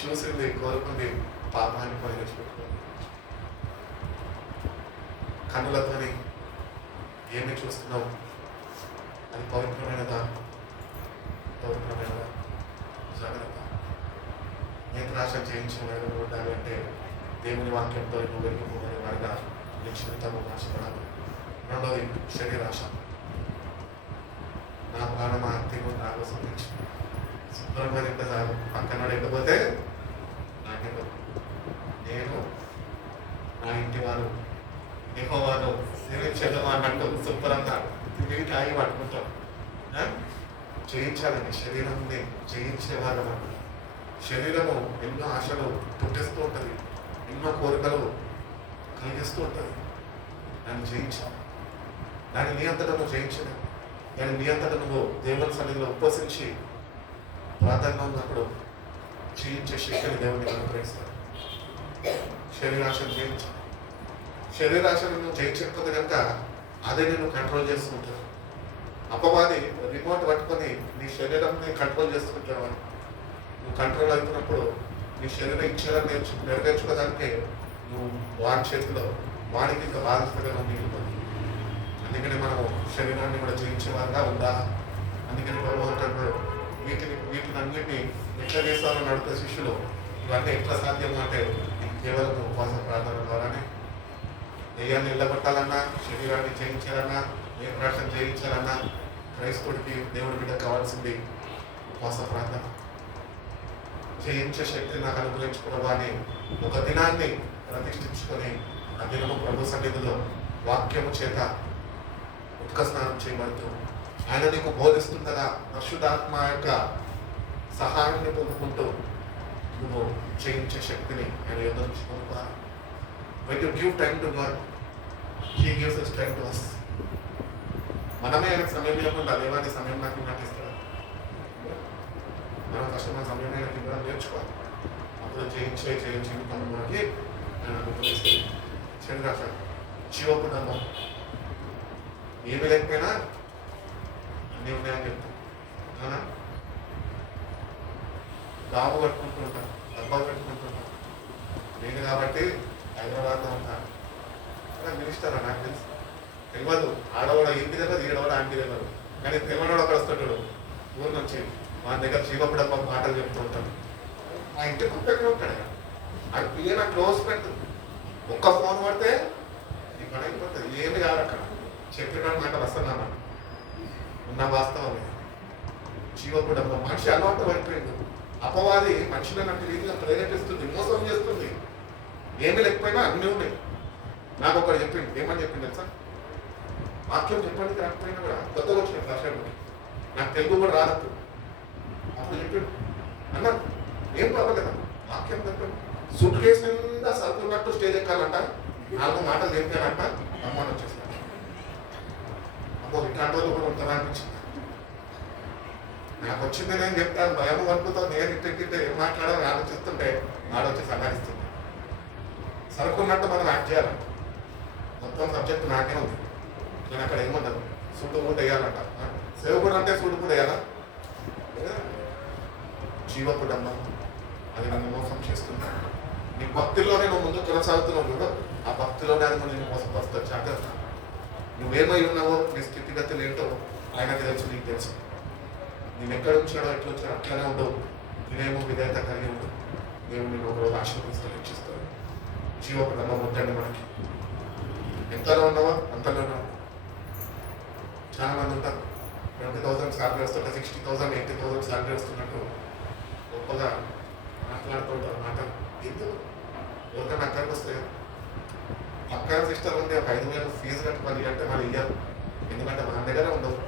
చూసింది, కోరుకుంది, పాపాన్ని పని తెచ్చిపెట్టుకుంది. కన్నులతోని ఏమి చూస్తున్నావు? అది పవిత్రమైనదా? పవిత్రమైనదా? జాగ్రత్త. నేత్రాశ చేయించిన వాడు ఉండాలి అంటే దేవుని వాక్యంతో నువ్వు వెళ్ళిపోయే వాడిగా నిశ్చితము ఆశపడాలి. రెండవది శరీరాశ. నా ప్రాణమా తిను నా కోసం శుభ్రంగా తింటే చాలు. పక్కన లేకపోతే నాకెందుకు? నేను నా ఇంటి వారు యెహోవాను సేవించేద్దాం అన్నట్టు శుభ్రంగా తిరిగి తాగి పట్టుకుంటాం. జయించాలని శరీరంని జయించే వాళ్ళం. శరీరము ఎన్నో ఆశలు పుట్టిస్తూ ఉంటుంది, ఎన్నో కోరికలు కలిగిస్తూ ఉంటుంది. దాన్ని జయించాలి. దాన్ని నీ అంతటా నువ్వు జయించలేవు. దాన్ని నీ అంతటా నువ్వు దేవుని సన్నిధిలో ఉపవసించి ప్రార్థనలో ఉన్నప్పుడు జయించే శక్తిని దేవుడిని అనుగ్రహిస్తాడు. శరీరాశను జయించాలి. శరీరాశను నువ్వు జయించకపోతే కనుక అదే నేను కంట్రోల్ చేస్తూ ఉంటాను. అపవాది రిమోట్ పట్టుకొని నీ శరీరాన్ని కంట్రోల్ చేస్తుంటాడు. నువ్వు కంట్రోల్ అవుతున్నప్పుడు నీ శరీరం ఇచ్చేదని నెరవేర్చుకోవడానికి నువ్వు వాడి చేతిలో వాడికి ఇంకా బాధిస్తగా మిగిలిపోతుంది. అందుకని మనము శరీరాన్ని కూడా జయించేవారుగా ఉందా. అందుకని ప్రభుత్వ వీటిని అన్నింటినీ ఎట్లా చేస్తారని అడుగుతారు శిష్యులు. ఇవన్నీ ఎట్లా సాధ్యము అంటే కేవలం ఉపవాస ప్రార్థన ద్వారానే. దెయ్యాన్ని నిలబెట్టాలన్నా, శరీరాన్ని జయించాలన్నా, ఏకరాశం జయించాలన్నా క్రైస్తవుడికి దేవుడి బిడ్డ కావాల్సింది ఉపవాస ప్రార్థన. జయించే శక్తిని నాకు అనుగ్రహించుకోవడం అని ఒక దినాన్ని ప్రతిష్ఠించుకొని ఆ దినము ప్రభు సన్నిధిలో వాక్యము చేత ఉత్క స్నానం చేయబడుతూ ఆయన నీకు బోధిస్తుండగా పరిశుద్ధాత్మ యొక్క సహాయాన్ని పొందుకుంటూ నువ్వు జయించే శక్తిని ఆయన ఎదుర్చుకోవాలి. When you give time to God, He gives His time to us. మనమే ఆయనకు సమయం లేకుండా దేవాన్ని సమయం నాకు నటిస్తాడు. మనం కష్టమైన సమయం ఆయనకి ఇవ్వడం నేర్చుకోవాలి. అప్పుడు జయించే పనులు మనకి ఆయన అనుగ్రహిస్తుంది. శరీరాశ జీవకుటుంబం ఏమి లేకపోయినా అన్నీ ఉన్నాయని చెప్తాం. డాబు కట్టుకుంటూ ఉంటాం, డబ్బాలు కట్టుకుంటూ ఉంటాం. నేను కాబట్టి హైదరాబాద్లో ఉంటాను. మినిస్టర్ నాకు తెలుసు. తెలియదు ఆడవాడ ఇంటి దగ్గర ఈడవాడ ఆంటీ దగ్గర. కానీ తెలియనోడు అక్కడ వస్తుంటాడు ఊరు నుంచి. మా దగ్గర జీవపుడప్ప మాటలు చెప్తూ ఉంటాడు. మా ఇంటి పక్కనే ఉంటాడు. అది పిల్ల నా క్లోజ్ ఫ్రెండ్. ఒక్క ఫోన్ పడితే ఈ పని అయిపోతుంది. ఏమి కాదు అక్కడ. చెప్పిన మాట వస్తున్నాను ఉన్న వాస్తవమే. జీవపుడప్ప మనిషి అలవాటు పడిపోయింది. అపవాది మనుషులను అట్టి రీతిగా ప్రేరేపిస్తుంది, మోసం చేస్తుంది. ఏమీ లేకపోయినా అన్నీ ఉన్నాయి. నాకు ఒకరు చెప్పింది, ఏమని చెప్పింది తెలుసా? వాక్యం చెప్పడానికి రాకపోయినా కూడా కొత్తగా వచ్చిన భాషలు నాకు తెలుగు కూడా రాదు. అప్పుడు చెప్పిండు అన్నా ఏం పర్వాలేదా వాక్యం చెప్పండి. సూట్ కేసు నిండా సరుకున్నట్టు స్టేజ్ ఎక్కాలంట. 4 మాటలు చెప్పానంట. అమ్మని వచ్చేసాను. అమ్మో ఇట్లాంటి వాళ్ళు కూడా ఉంటారా అనిపించింది. నాకు వచ్చింది నేను చెప్తాను. భయం వణుకుతో నేను ఇంటింటే ఏం మాట్లాడాలని ఆలోచిస్తుంటే ఆలోచి సహాయిస్తుంది. సరుకున్నట్టు మనం యాక్ట్ చేయాలంట. మొత్తం సబ్జెక్ట్ నాకే ఉంది. నేను అక్కడ ఏమన్నాను సూటు కూడా వేయాలంట. సేవకుడు అంటే సూటు కూడా వేయాలా? జీవకుడమ్మా అది నన్ను మోసం చేస్తుంది. నీ భక్తిలోనే నువ్వు ముందు కొనసాగుతున్నావు కూడా ఆ భక్తిలోనే అది నేను మోసపరుస్తా. జాగ్రత్త. నువ్వేమై ఉన్నావో నీ స్థితిగతులు ఏంటో ఆయనకి తెలుసు, నీకు తెలుసు. నేను ఎక్కడ ఉంచాడో ఎట్లా వచ్చాడో అట్లనే ఉండవు. నేనేమో విధేయత కలిగి ఉండవు. దేవుడు నేను ఒకరోజు ఆశీర్వదిస్తాను, ఇచ్చిస్తాను. జీవకుడమ్మ వద్దండి మనకి. ఎంతలో ఉన్నావో అంతలో ఉన్నావు. చాలా మంది ఉంటారు 20,000 శాలరీ వస్తుంటే 60,000 80,000 శాలరీ వస్తున్నట్టు గొప్పగా మాట్లాడుతూ ఉంటారు. మాటలు ఎందుకు ఎవరికైనా అక్కడికి వస్తే పక్కన సిస్టర్ ఉంది ఒక 5,000 ఫీజు కట్టుకోవాలి అంటే వాళ్ళు ఇయ్యారు. ఎందుకంటే మన దగ్గర ఉండవు.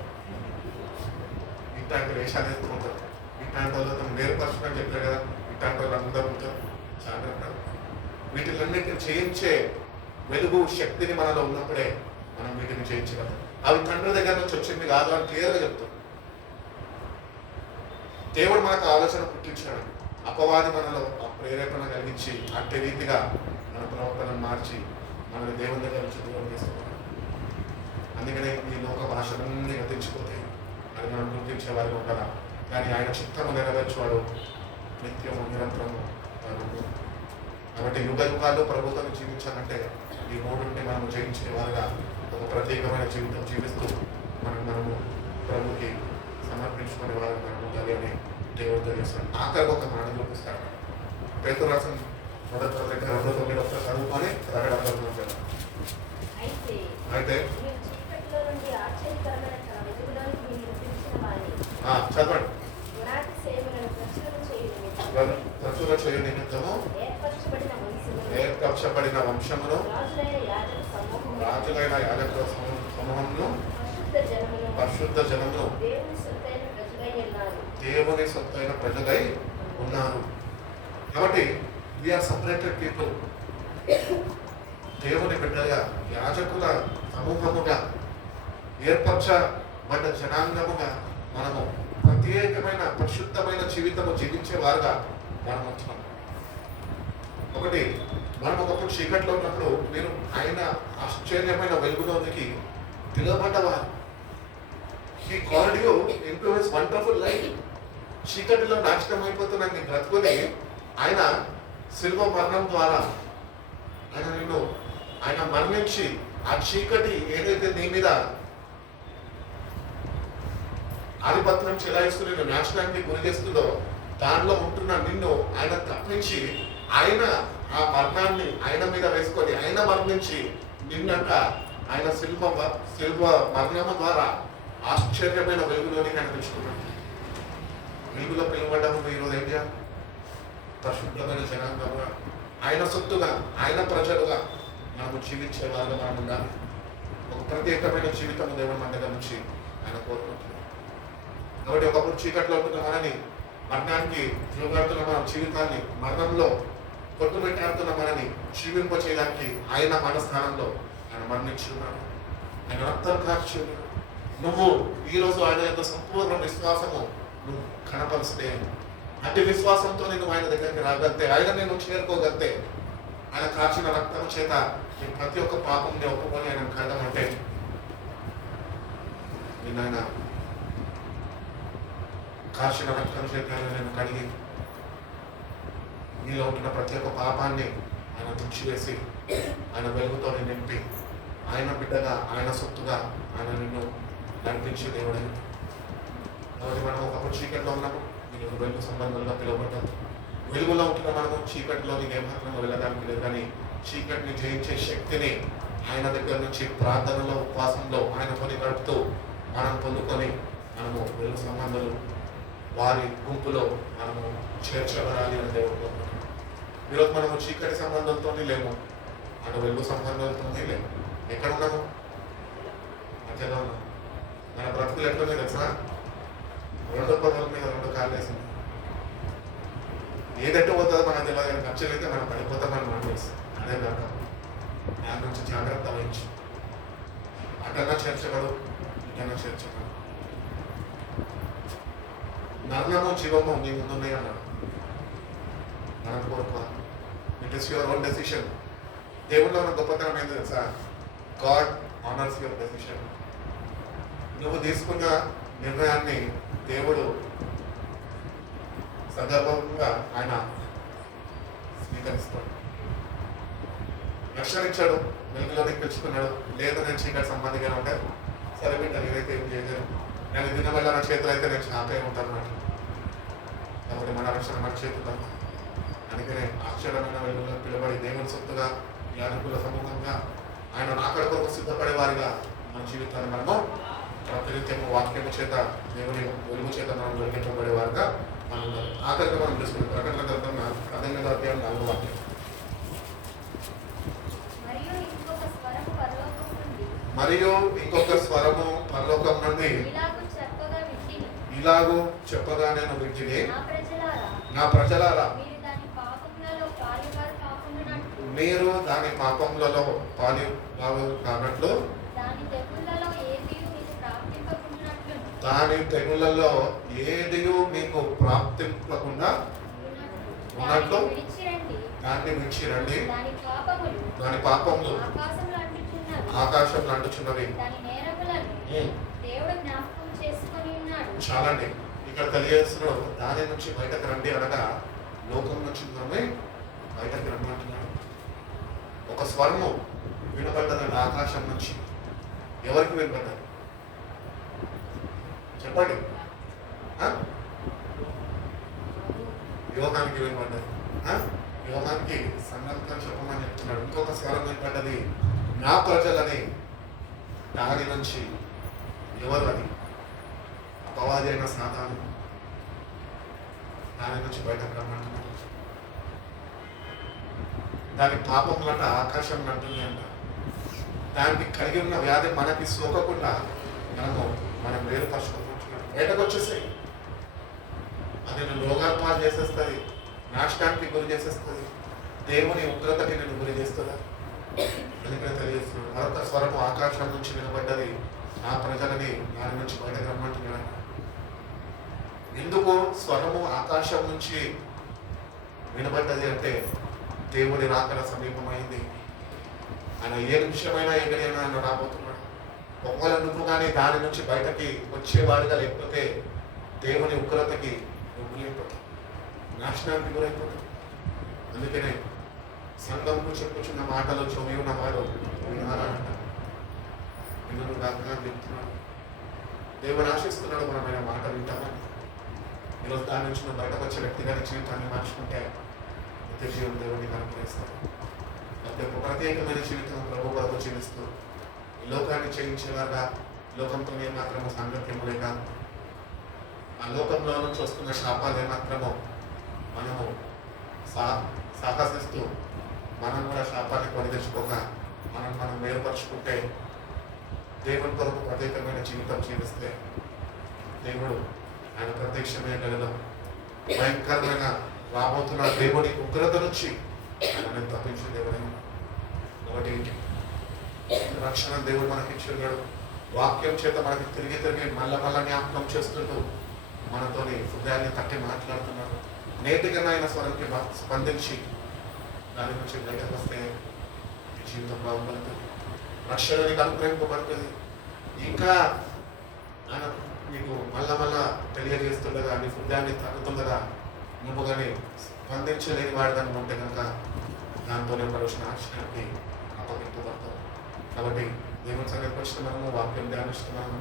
ఇట్లాంటి వేషాలు వేస్తూ ఉంటారు. ఇట్లాంటి వాళ్ళతో వేరుపరచుకొని చెప్పారు కదా. ఇట్లాంటి వాళ్ళు అందరూ ఉంటారు. చాలా ఉంటారు. వీటిలన్నిటిని చేయించే వెలుగు శక్తిని మనలో ఉన్నప్పుడే మనం వీటిని చేయించగలం. అవి తండ్రి దగ్గర నుంచి వచ్చింది కాదు అని క్లియర్గా చెప్తాం. దేవుడు మనకు ఆలోచన పుట్టించాడు. అపవాది మనలో ఆ ప్రేరేపణ కలిగించి అట్టి రీతిగా మన ప్రవర్తనను మార్చి మనల్ని దేవుని దగ్గర నుంచి దూరం చేస్తున్నాడు. అందుకనే ఈ లోక భాషలన్నీ గతించిపోతాయి. అది మనం గుర్తించే వారికి ఉండాలి. కానీ ఆయన చిత్తము నెరవేర్చేవాడు నిత్యము నిరంతరము. కాబట్టి యుగ యుగాల్లో ప్రభుత్వాన్ని జీవించాలంటే ఈ మూడుని మనము జయించే వారుగా ఒక ప్రత్యేకమైన జీవితం జీవిస్తూ మనము ప్రభుకి సమర్పించుకునే వారు మనం ఉండాలి అని దేవుడు తెలియజేస్తాడు. ఆఖరికి ఒక మాట చూపిస్తాడు. పేతురు రాసిన 1:9 ఒకసారి చదువుకొని అయితే చదవండి. ప్రచుర చేయ నిమిత్తము ఏర్పరచబడిన వంశమును రాజులైన యాజకుల సమూహమును పరిశుద్ధ జనమును దేవుని సొత్తైన ప్రజలై ఉన్నారు. కాబట్టి వీఆర్ సపరేటెడ్ పీపుల్. దేవుని బిడ్డగా యాజకుల సమూహముగా ఏర్పరచబడ్డ జనాంగముగా మనము ప్రత్యేకమైన పరిశుద్ధమైన జీవితము జీవించేవారుగా మనం ఉంటున్నాం. ఒకటి, మనం ఒకప్పుడు చీకట్లో ఉన్నప్పుడు మీరు ఆయన ఆశ్చర్యమైన వెలుగులోనికి పిలువబడ్డవారు. He called you into his wonderful life. చీకటిలో నాశనం అయిపోతున్న నీ బ్రతుకుని ఆయన శిలువ మరణం ద్వారా ఆయన మరణించి ఆ చీకటి ఏదైతే నీ మీద ఆధిపత్యం చెలాయిస్తూ నిన్ను నాశనానికి గురి చేస్తుందో దానిలో ఉంటున్న నిన్ను ఆయన తప్పించి ఆయన ఆ మరణాన్ని ఆయన మీద వేసుకొని ఆయన మరణించి నిన్నంట ఆయన శిల్వ మరణము ద్వారా ఆశ్చర్యమైన వెలుగులోని కనిపించుకున్నాడు. వెలుగులో పిలువబడ్డము ఈరోజు ఏం చేయాలి? పరిశుద్ధమైన జనాంగంగా ఆయన సొత్తుగా ఆయన ప్రజలుగా మనము జీవించే వాళ్ళగా మనం ఉండాలి. ఒక ప్రత్యేకమైన జీవితం దేవుని మన దగ్గర నుంచి ఆయన కోరుకుంటున్నాం. కాబట్టి ఒకప్పుడు చీకట్లో ఉంటున్న మనని మరణానికి జీవగాడుతున్న మన జీవితాన్ని మరణంలో కొట్టుబెట్టాడుతున్న మనని జీవింప చేయడానికి ఆయన మన స్థానంలో ఆయన మరణించున్నాడు. ఆయన రక్తం కార్చున్నాడు. నువ్వు ఈరోజు ఆయన యొక్క సంపూర్ణ విశ్వాసము నువ్వు కనపరిస్తే, అట్టి విశ్వాసంతో నేను ఆయన దగ్గరికి రాగలితే, ఆయన నేను చేరుకోగలితే, ఆయన కాచిన రక్తం చేత నేను ప్రతి ఒక్క పాపంని ఒప్పుకొని ఆయన కడమంటే నేను ఆయన కాచిన రక్తం చేత నేను కడిగి నీలో ఉంటున్న ప్రతి ఒక్క పాపాన్ని ఆయన తుడిచివేసి ఆయన వెలుగుతో నింపి ఆయన బిడ్డగా ఆయన సొత్తుగా ఆయన నిన్ను నడిపించే దేవుడే. కాబట్టి మనం ఒకప్పుడు చీకట్లో ఉన్నాము, నేను వెలుగు సంబంధంగా పిలువబడ్డాము. వెలుగులో ఉంటున్న మనము చీకటిలోని ఏమాత్రంగా వెళ్ళడానికి లేదు, కానీ చీకటిని జయించే శక్తిని ఆయన దగ్గర నుంచి ప్రార్థనలో ఉపవాసంలో ఆయన కొని గడుపుతూ మనం పొందుకొని మనము వెలుగు సంబంధాలు వారి గుంపులో మనము చేర్చబడాలి అని దేవుడు. ఈరోజు మనము చీకటి సంబంధంతోనే లేము, మన వెలుగు సంబంధాలతోనే లేము. ఎక్కడ ఉన్నాము? మధ్యలో ఉన్నాము. మన బ్రతుకులు ఎట్లున్నాయి తెలుసా? రెండో పదవుల మీద రెండు కాళ్ళు వేసింది. ఏదైతే పోతుందో మనకు తెలియదు, కానీ ఖర్చులు అయితే మనం పడిపోతామని మనం తెలుసు. అదే కాక దాని నుంచి జాగ్రత్త వహించు. అటన్నా చేర్చగలడు, ఇటన్నా చేర్చగలడు. మరణము జీవము నీ ముందున్నాయి అన్నాడు. మనం కోరుకోవాలి. It is your own decision. దేవుల్లో ఉన్న గొప్పతనం ఏంటి తెలుసా? God honours your decision. నువ్వు తీసుకున్న నిర్ణయాన్ని దేవుడు సందర్భంగా ఆయన స్వీకరిస్తాడు. రక్షణించాడు, వెలుగులోనికి పిలుచుకున్నాడు. లేదు నేను చీకటి సంబంధిగా ఉంటే సరే బిడ్డ నేనైతే ఏం చేయలేదు, నేను తిన్న వల్ల నా చేతులు అయితే నేను షాపే ఉంటాను అన్నట్టు. కాబట్టి మన రక్షణ మన చేతులు. అందుకనే ఆశ్చర్యమైన వెలుగులో పిలువబడి దేవుని సొత్తుగా యాజకుల సమూహంగా ఆయన నాకడ కొరకు సిద్ధపడే వారిగా మన జీవితాన్ని మనము ప్రతినిత్యము వాక్యము చేత దేవుని వెలుగు చేత మనం వెలిగింపబడే వారిగా మనం ఆఖరిగా మనం చూసుకున్నాం. ప్రకటన గ్రంథం 18వ అధ్యాయం 4వ వాక్యం. మరియు ఇంకొక స్వరము పరలోకం నుండి ఇలాగూ చెప్పగా నేను వింటిని, నా ప్రజలారా మీరు దాని పాపములలో పాలు కానట్లు, దాని తెగులలో ఏది మీకు ప్రాప్తింపకుండా ఉన్నట్లు దాన్ని విడిచిరండి. దాని పాపములు ఆకాశంలో అంటుచున్నవి. చాలండి. ఇక్కడ తెలియజేస్తున్నాడు, దాని నుంచి బయటకు రండి అనగా లోకం నుంచి మనమే బయటకు రమ్మంటున్నాడు. ఒక స్వరము వినబడ్డదండి ఆకాశం నుంచి. ఎవరికి వినబడ్డది చెప్పండి? యోహానికి వినబడ్డది. యోహానికి సంగతిగా చెప్పమని చెప్తున్నాడు. ఇంకొక స్వరం వినబడ్డది, నా ప్రజలని. దాని నుంచి ఎవరు? అది అపవాది అయిన సాతాను. దాని నుంచి బయటకు రమ్మంటున్నాడు. దాని పాపములంట ఆకాశం అంటుంది అంట. దానికి కలిగి ఉన్న వ్యాధి మనకి సోకకుండా మనం వేరుపరచుకుంటున్నాం. బయటకు వచ్చేసాయి. అది నేను రోగాలు చేసేస్తుంది, నాశనానికి గురి చేసేస్తుంది, దేవుని ఉగ్రతకి నేను గురి చేస్తుందా? అందుకనే తెలియజేస్తున్నాడు. మరొక స్వరము ఆకాశం నుంచి వినబడ్డది, నా ప్రజలని దాని నుంచి బయటకు రమ్మంటున్నాడు. ఎందుకు స్వరము ఆకాశం నుంచి వినబడ్డది అంటే దేవుడి రాకడ సమీపమైంది. ఆయన ఏ నిమిషమైనా ఎగరైనా ఆయన రాబోతున్నాడు. ఒకవేళ నువ్వు కానీ దాని నుంచి బయటకి వచ్చేవాడుగా లేకపోతే దేవుని ఉగ్రతకి గురైపోతావు, నాశనానికి గురైపోతావు. అందుకనే సంఘంకు చెప్పుచున్న మాటలు చెవి ఉన్నవారు వినాలంట. వినులు దాకా చెప్తున్నాడు. దేవుడు ఆశిస్తున్నాడు మనమైన మాట వింటామని. ఈరోజు దాని నుంచి నువ్వు బయటకు వచ్చే వ్యక్తిగత జీవితాన్ని మార్చుకుంటే నిత్య జీవం దేవుడిని కనుగొనేస్తాడు. ప్రత్యేకమైన జీవితం ప్రభు కొరకు జీవిస్తూ ఈ లోకాన్ని చేయించేవారుగా, లోకంతో ఏమాత్రము సాంగత్యము లేక, ఆ లోకంలో నుంచి వస్తున్న శాపాలు ఏమాత్రము మనము సాహసిస్తూ మనం కూడా శాపాన్ని కొని తెచ్చుకోక మనం వేరుపరుచుకుంటే, దేవుని కొరకు ప్రత్యేకమైన జీవితం జీవిస్తే దేవుడు ఆయన ప్రత్యక్షమైన గదిలో భయంకరమైన రాబోతున్న దేవుని ఉగ్రత నుంచి ఆయన తప్పించే దేవుడు. కాబట్టి రక్షణ దేవుడు మనకి ఇచ్చాడు. వాక్యం చేత మనకి తిరిగి తిరిగి మళ్ళా జ్ఞాపకం చేస్తుంటూ మనతోని హృదయాన్ని తట్టి మాట్లాడుతున్నాడు. నేటిగా ఆయన స్వరంకి స్పందించి దాని నుంచి బయటకు వస్తే ఈ జీవితం బాగుపడుతుంది, రక్షణ నీకు అనుగ్రహింపబడుతుంది. ఇంకా ఆయన నీకు మళ్ళా తెలియజేస్తుండగా, నీ హృదయాన్ని తగ్గుతుండగా నువ్వు కానీ స్పందించలేని వాడిదాన్ని ఉంటే కనుక దాంతోనే పడుతున్న ఆశ్రయానికి అప్పగింపబడతావు. కాబట్టి దేవుని సంగతికి వచ్చిన మనము వాక్యం ధ్యానిస్తున్నాము.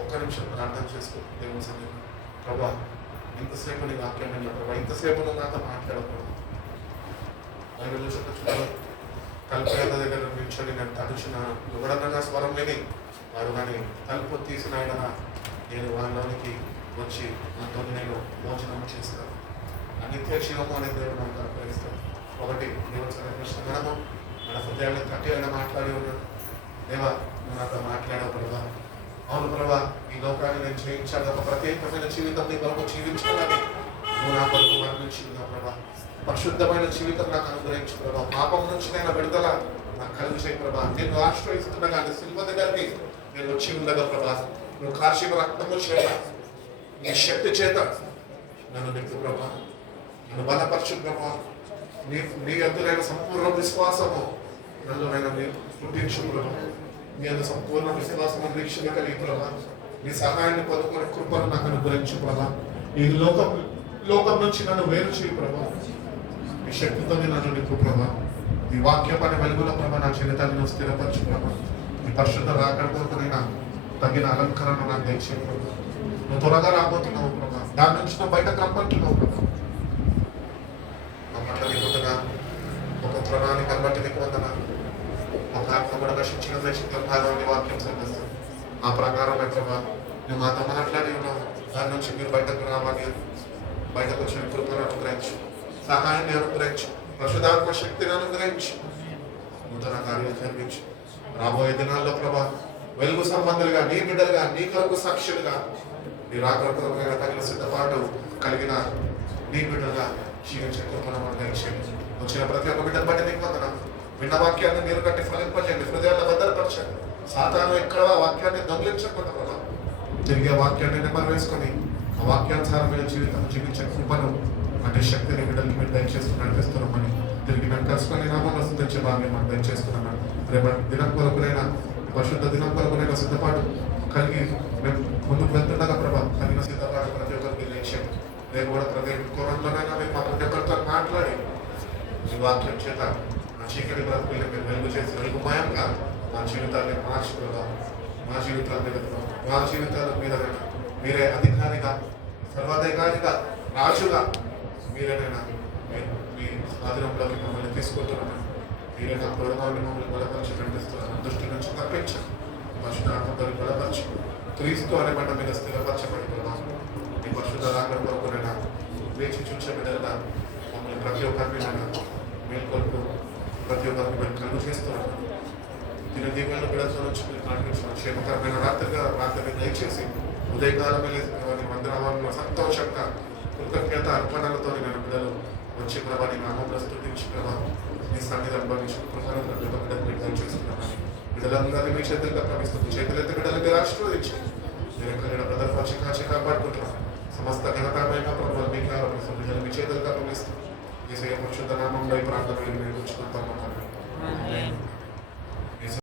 ఒక్క నిమిషం ప్రార్థన చేసుకో. దేవుని సంగతి, ప్రభా ఇంతసేపు నీ వాక్యం విన్నా ప్రభా, ఇంతసేపు నువ్వు నాతో మాట్లాడకూడదు. బైబిల్లో చూపించున్నాను, తలుపు దగ్గర నిల్చొని నేను తడుచున్నాను. ఎవడన్నా స్వరం విని వాడు కానీ తలుపు తీసిన ఆయన నేను వాళ్ళలోనికి వచ్చి నాతో నేను భోజనం చేస్తాను. నిత్య జీవము అనే దేవుడు మనకు అనుగ్రహిస్తాడు. ఒకటి దేవుని సంగతి మనము మన హృదయాన్ని తట్టి ఆయన మాట్లాడి ఉన్నాడు. దేవా నువ్వు నాతో మాట్లాడావు ప్రభా. అవును ప్రభా, ఈ లోకాన్ని నేను చేయించాలి, ఒక ప్రత్యేకమైన జీవితం నీ కొరకు జీవించాలని నువ్వు నా కొరకు మరణించి ఉన్నావు ప్రభా. పరిశుద్ధమైన జీవితం నాకు అనుగ్రహించు ప్రభా. పాపం నుంచి నేను విడుదల నాకు కలిగి ప్రభా. నేను ఆశ్రయిస్తుండగా నీ శిల్వ దగ్గరికి నేను వచ్చి ఉండగా ప్రభా, నువ్వు కాశీమ రక్తము చేత నీ శక్తి చేత నన్ను నింపు ప్రభా, నన్ను బలపరచు ప్రభా. నీ ఎదురైన సంపూర్ణ విశ్వాసము నన్ను పుట్టించు ప్రభా. నీ అందు సంపూర్ణ విశ్వాసము వీక్షణ కలిగి ప్రభా, నీ సహాయాన్ని పొందుకునే కృపను నాకు అనుగ్రహించు ప్రభా. ఈ లోకం నుంచి నన్ను వేరు చేయి ప్రభా. ఈ శక్తితో నన్ను నింపు ప్రభా. ఈ వాక్యం అనే వెలుగుల ప్రభా నా జీవితాన్ని నువ్వు స్థిరపరచు ప్రభా. ఈ పరిశుద్ధ రాకడ కొరకునైనా తగిన అలంకరణ నాకు దయచే ప్రభా. నువ్వు త్వరగా రాబోతున్నావు ప్రభా. దాని నుంచి నువ్వు బయటకు రమ్మంటున్నావు ప్రభా. ఒక ప్రణాళిక బట్టి నీకు వందనాలు. ఒక ఆత్మ కూడా రక్షించిన భాగాన్ని వాక్యం సంధిస్తాం. ఆ ప్రకారమే ప్రభా నువ్వు మాతో మాట్లాడి ఉన్నావు. దాని నుంచి మీరు బయటకు రావాలి, బయటకు వచ్చిన కృపను అనుగ్రహించు, సహాయాన్ని అనుగ్రహించు, పరిశుద్ధాత్మ శక్తిని అనుగ్రహించు, నూతన కార్యాలు జరిగించు. రాబోయే దినాల్లో ప్రభా వెలుగు సంబంధులుగా, నీ బిడ్డలుగా, నీ కొరకు సాక్షులుగా, నీ రాకృతంగా తగిన సిద్ధపాటు కలిగిన నీ బిడ్డలుగా జీవించే కృపను అనుగ్రహించండి. వచ్చిన ప్రతి ఒక్క బిడ్డను బట్టి నీకు వందనాలు. విన్న వాక్యాన్ని మీరు కట్టి ఫలింపజేయండి, హృదయాన్ని భద్రపరచండి. సాతాను ఎక్కడ వాక్యాన్ని దొంగిలించకుండా ప్రభా తిరిగే వాక్యాన్ని నెమ్మవేసుకొని ఆ వాక్యానుసారమైన జీవితం జీవించే కృపను అంటే శక్తిని బిడ్డలకి మీరు దయచేస్తూ నడిపిస్తున్నామని తిరిగి మేము కలుసుకొని నామంలో తెచ్చే భాగ్యం మనం దయచేస్తున్నాను. రేపటి దినం కొరకునైనా, పరిశుద్ధ దినం కొరకునైనా సిద్ధపాటు కలిగి మేము ముందుకు వెళ్తుండగా ప్రభా తగిన సిద్ధపాటు ప్రతి ఒక్కరికి దయచేయండి. రేపు కూడా ప్రతి కొరంలోనైనా మేము మా ప్రతి ఒక్కరితో మాట్లాడి ఈ వాక్యం చేత మా చీకటి బ్రతుకుల్ని మీరు వెలుగు చేసి వెలుగుమయంగా మా జీవితాన్ని మార్చుకోగా, మా జీవితాల మీద మా జీవితాల మీద మీరే అధికారిగా, సర్వాధికారిగా, రాజుగా మీరేనైనా మీ స్వాధీనంలోకి మమ్మల్ని తీసుకుంటున్నాను. మీరే నా పొరగాన్ని మమ్మల్ని బలపరిచి నడిపిస్తున్నాను. దృష్టి నుంచి తప్పించండి, పరిశుద్ధాత్మతో బలపరచు, క్రీస్తు అనే బండ మీద స్థిరపరచబడి ప్రభావం మీ పరిశుద్ధ రాకడ కొరకునైనా వేచి చూసే బిడ్డలుగా మమ్మల్ని ప్రతి ఒక్కరిని మేల్కొల్పు, ప్రతి ఒక్కరికి మేము కలుగు చేస్తున్నాను. దిన దీపాలను బిడ్డలతో నుంచి మీరు నడిపించిన క్షేమకరమైన రాత్రి దయచేసి ఉదయకాలం మందిరాలలో సంతోషంగా కృతజ్ఞత అర్పణలతో నేను బిడ్డలు వచ్చి ప్రభా నీ నామం ప్రస్తుతించి ప్రభా నీ సన్నిధి అనుభవించి కృపను బిడ్డలు విడుదల చేసుకున్నాను. బిడ్డలందరినీ మీ చేతులకు అప్పగిస్తుంది. చేతులెత్తి బిడ్డలు మీరు ఆశీర్వదించి మీరు ఎక్కడ బ్రదర్ కాచి కాపాడుకుంటున్నాను. సమస్త ఘనతమైన ప్రభావం మీకు ఆరోపిస్తుంది. బిడ్డలు మీ చేతులకు అప్పగిస్తుంది. ఈ పరిశుద్ధ నామంలో ఈ ప్రాంతంలో మీరు ఉంచుకుంటాం.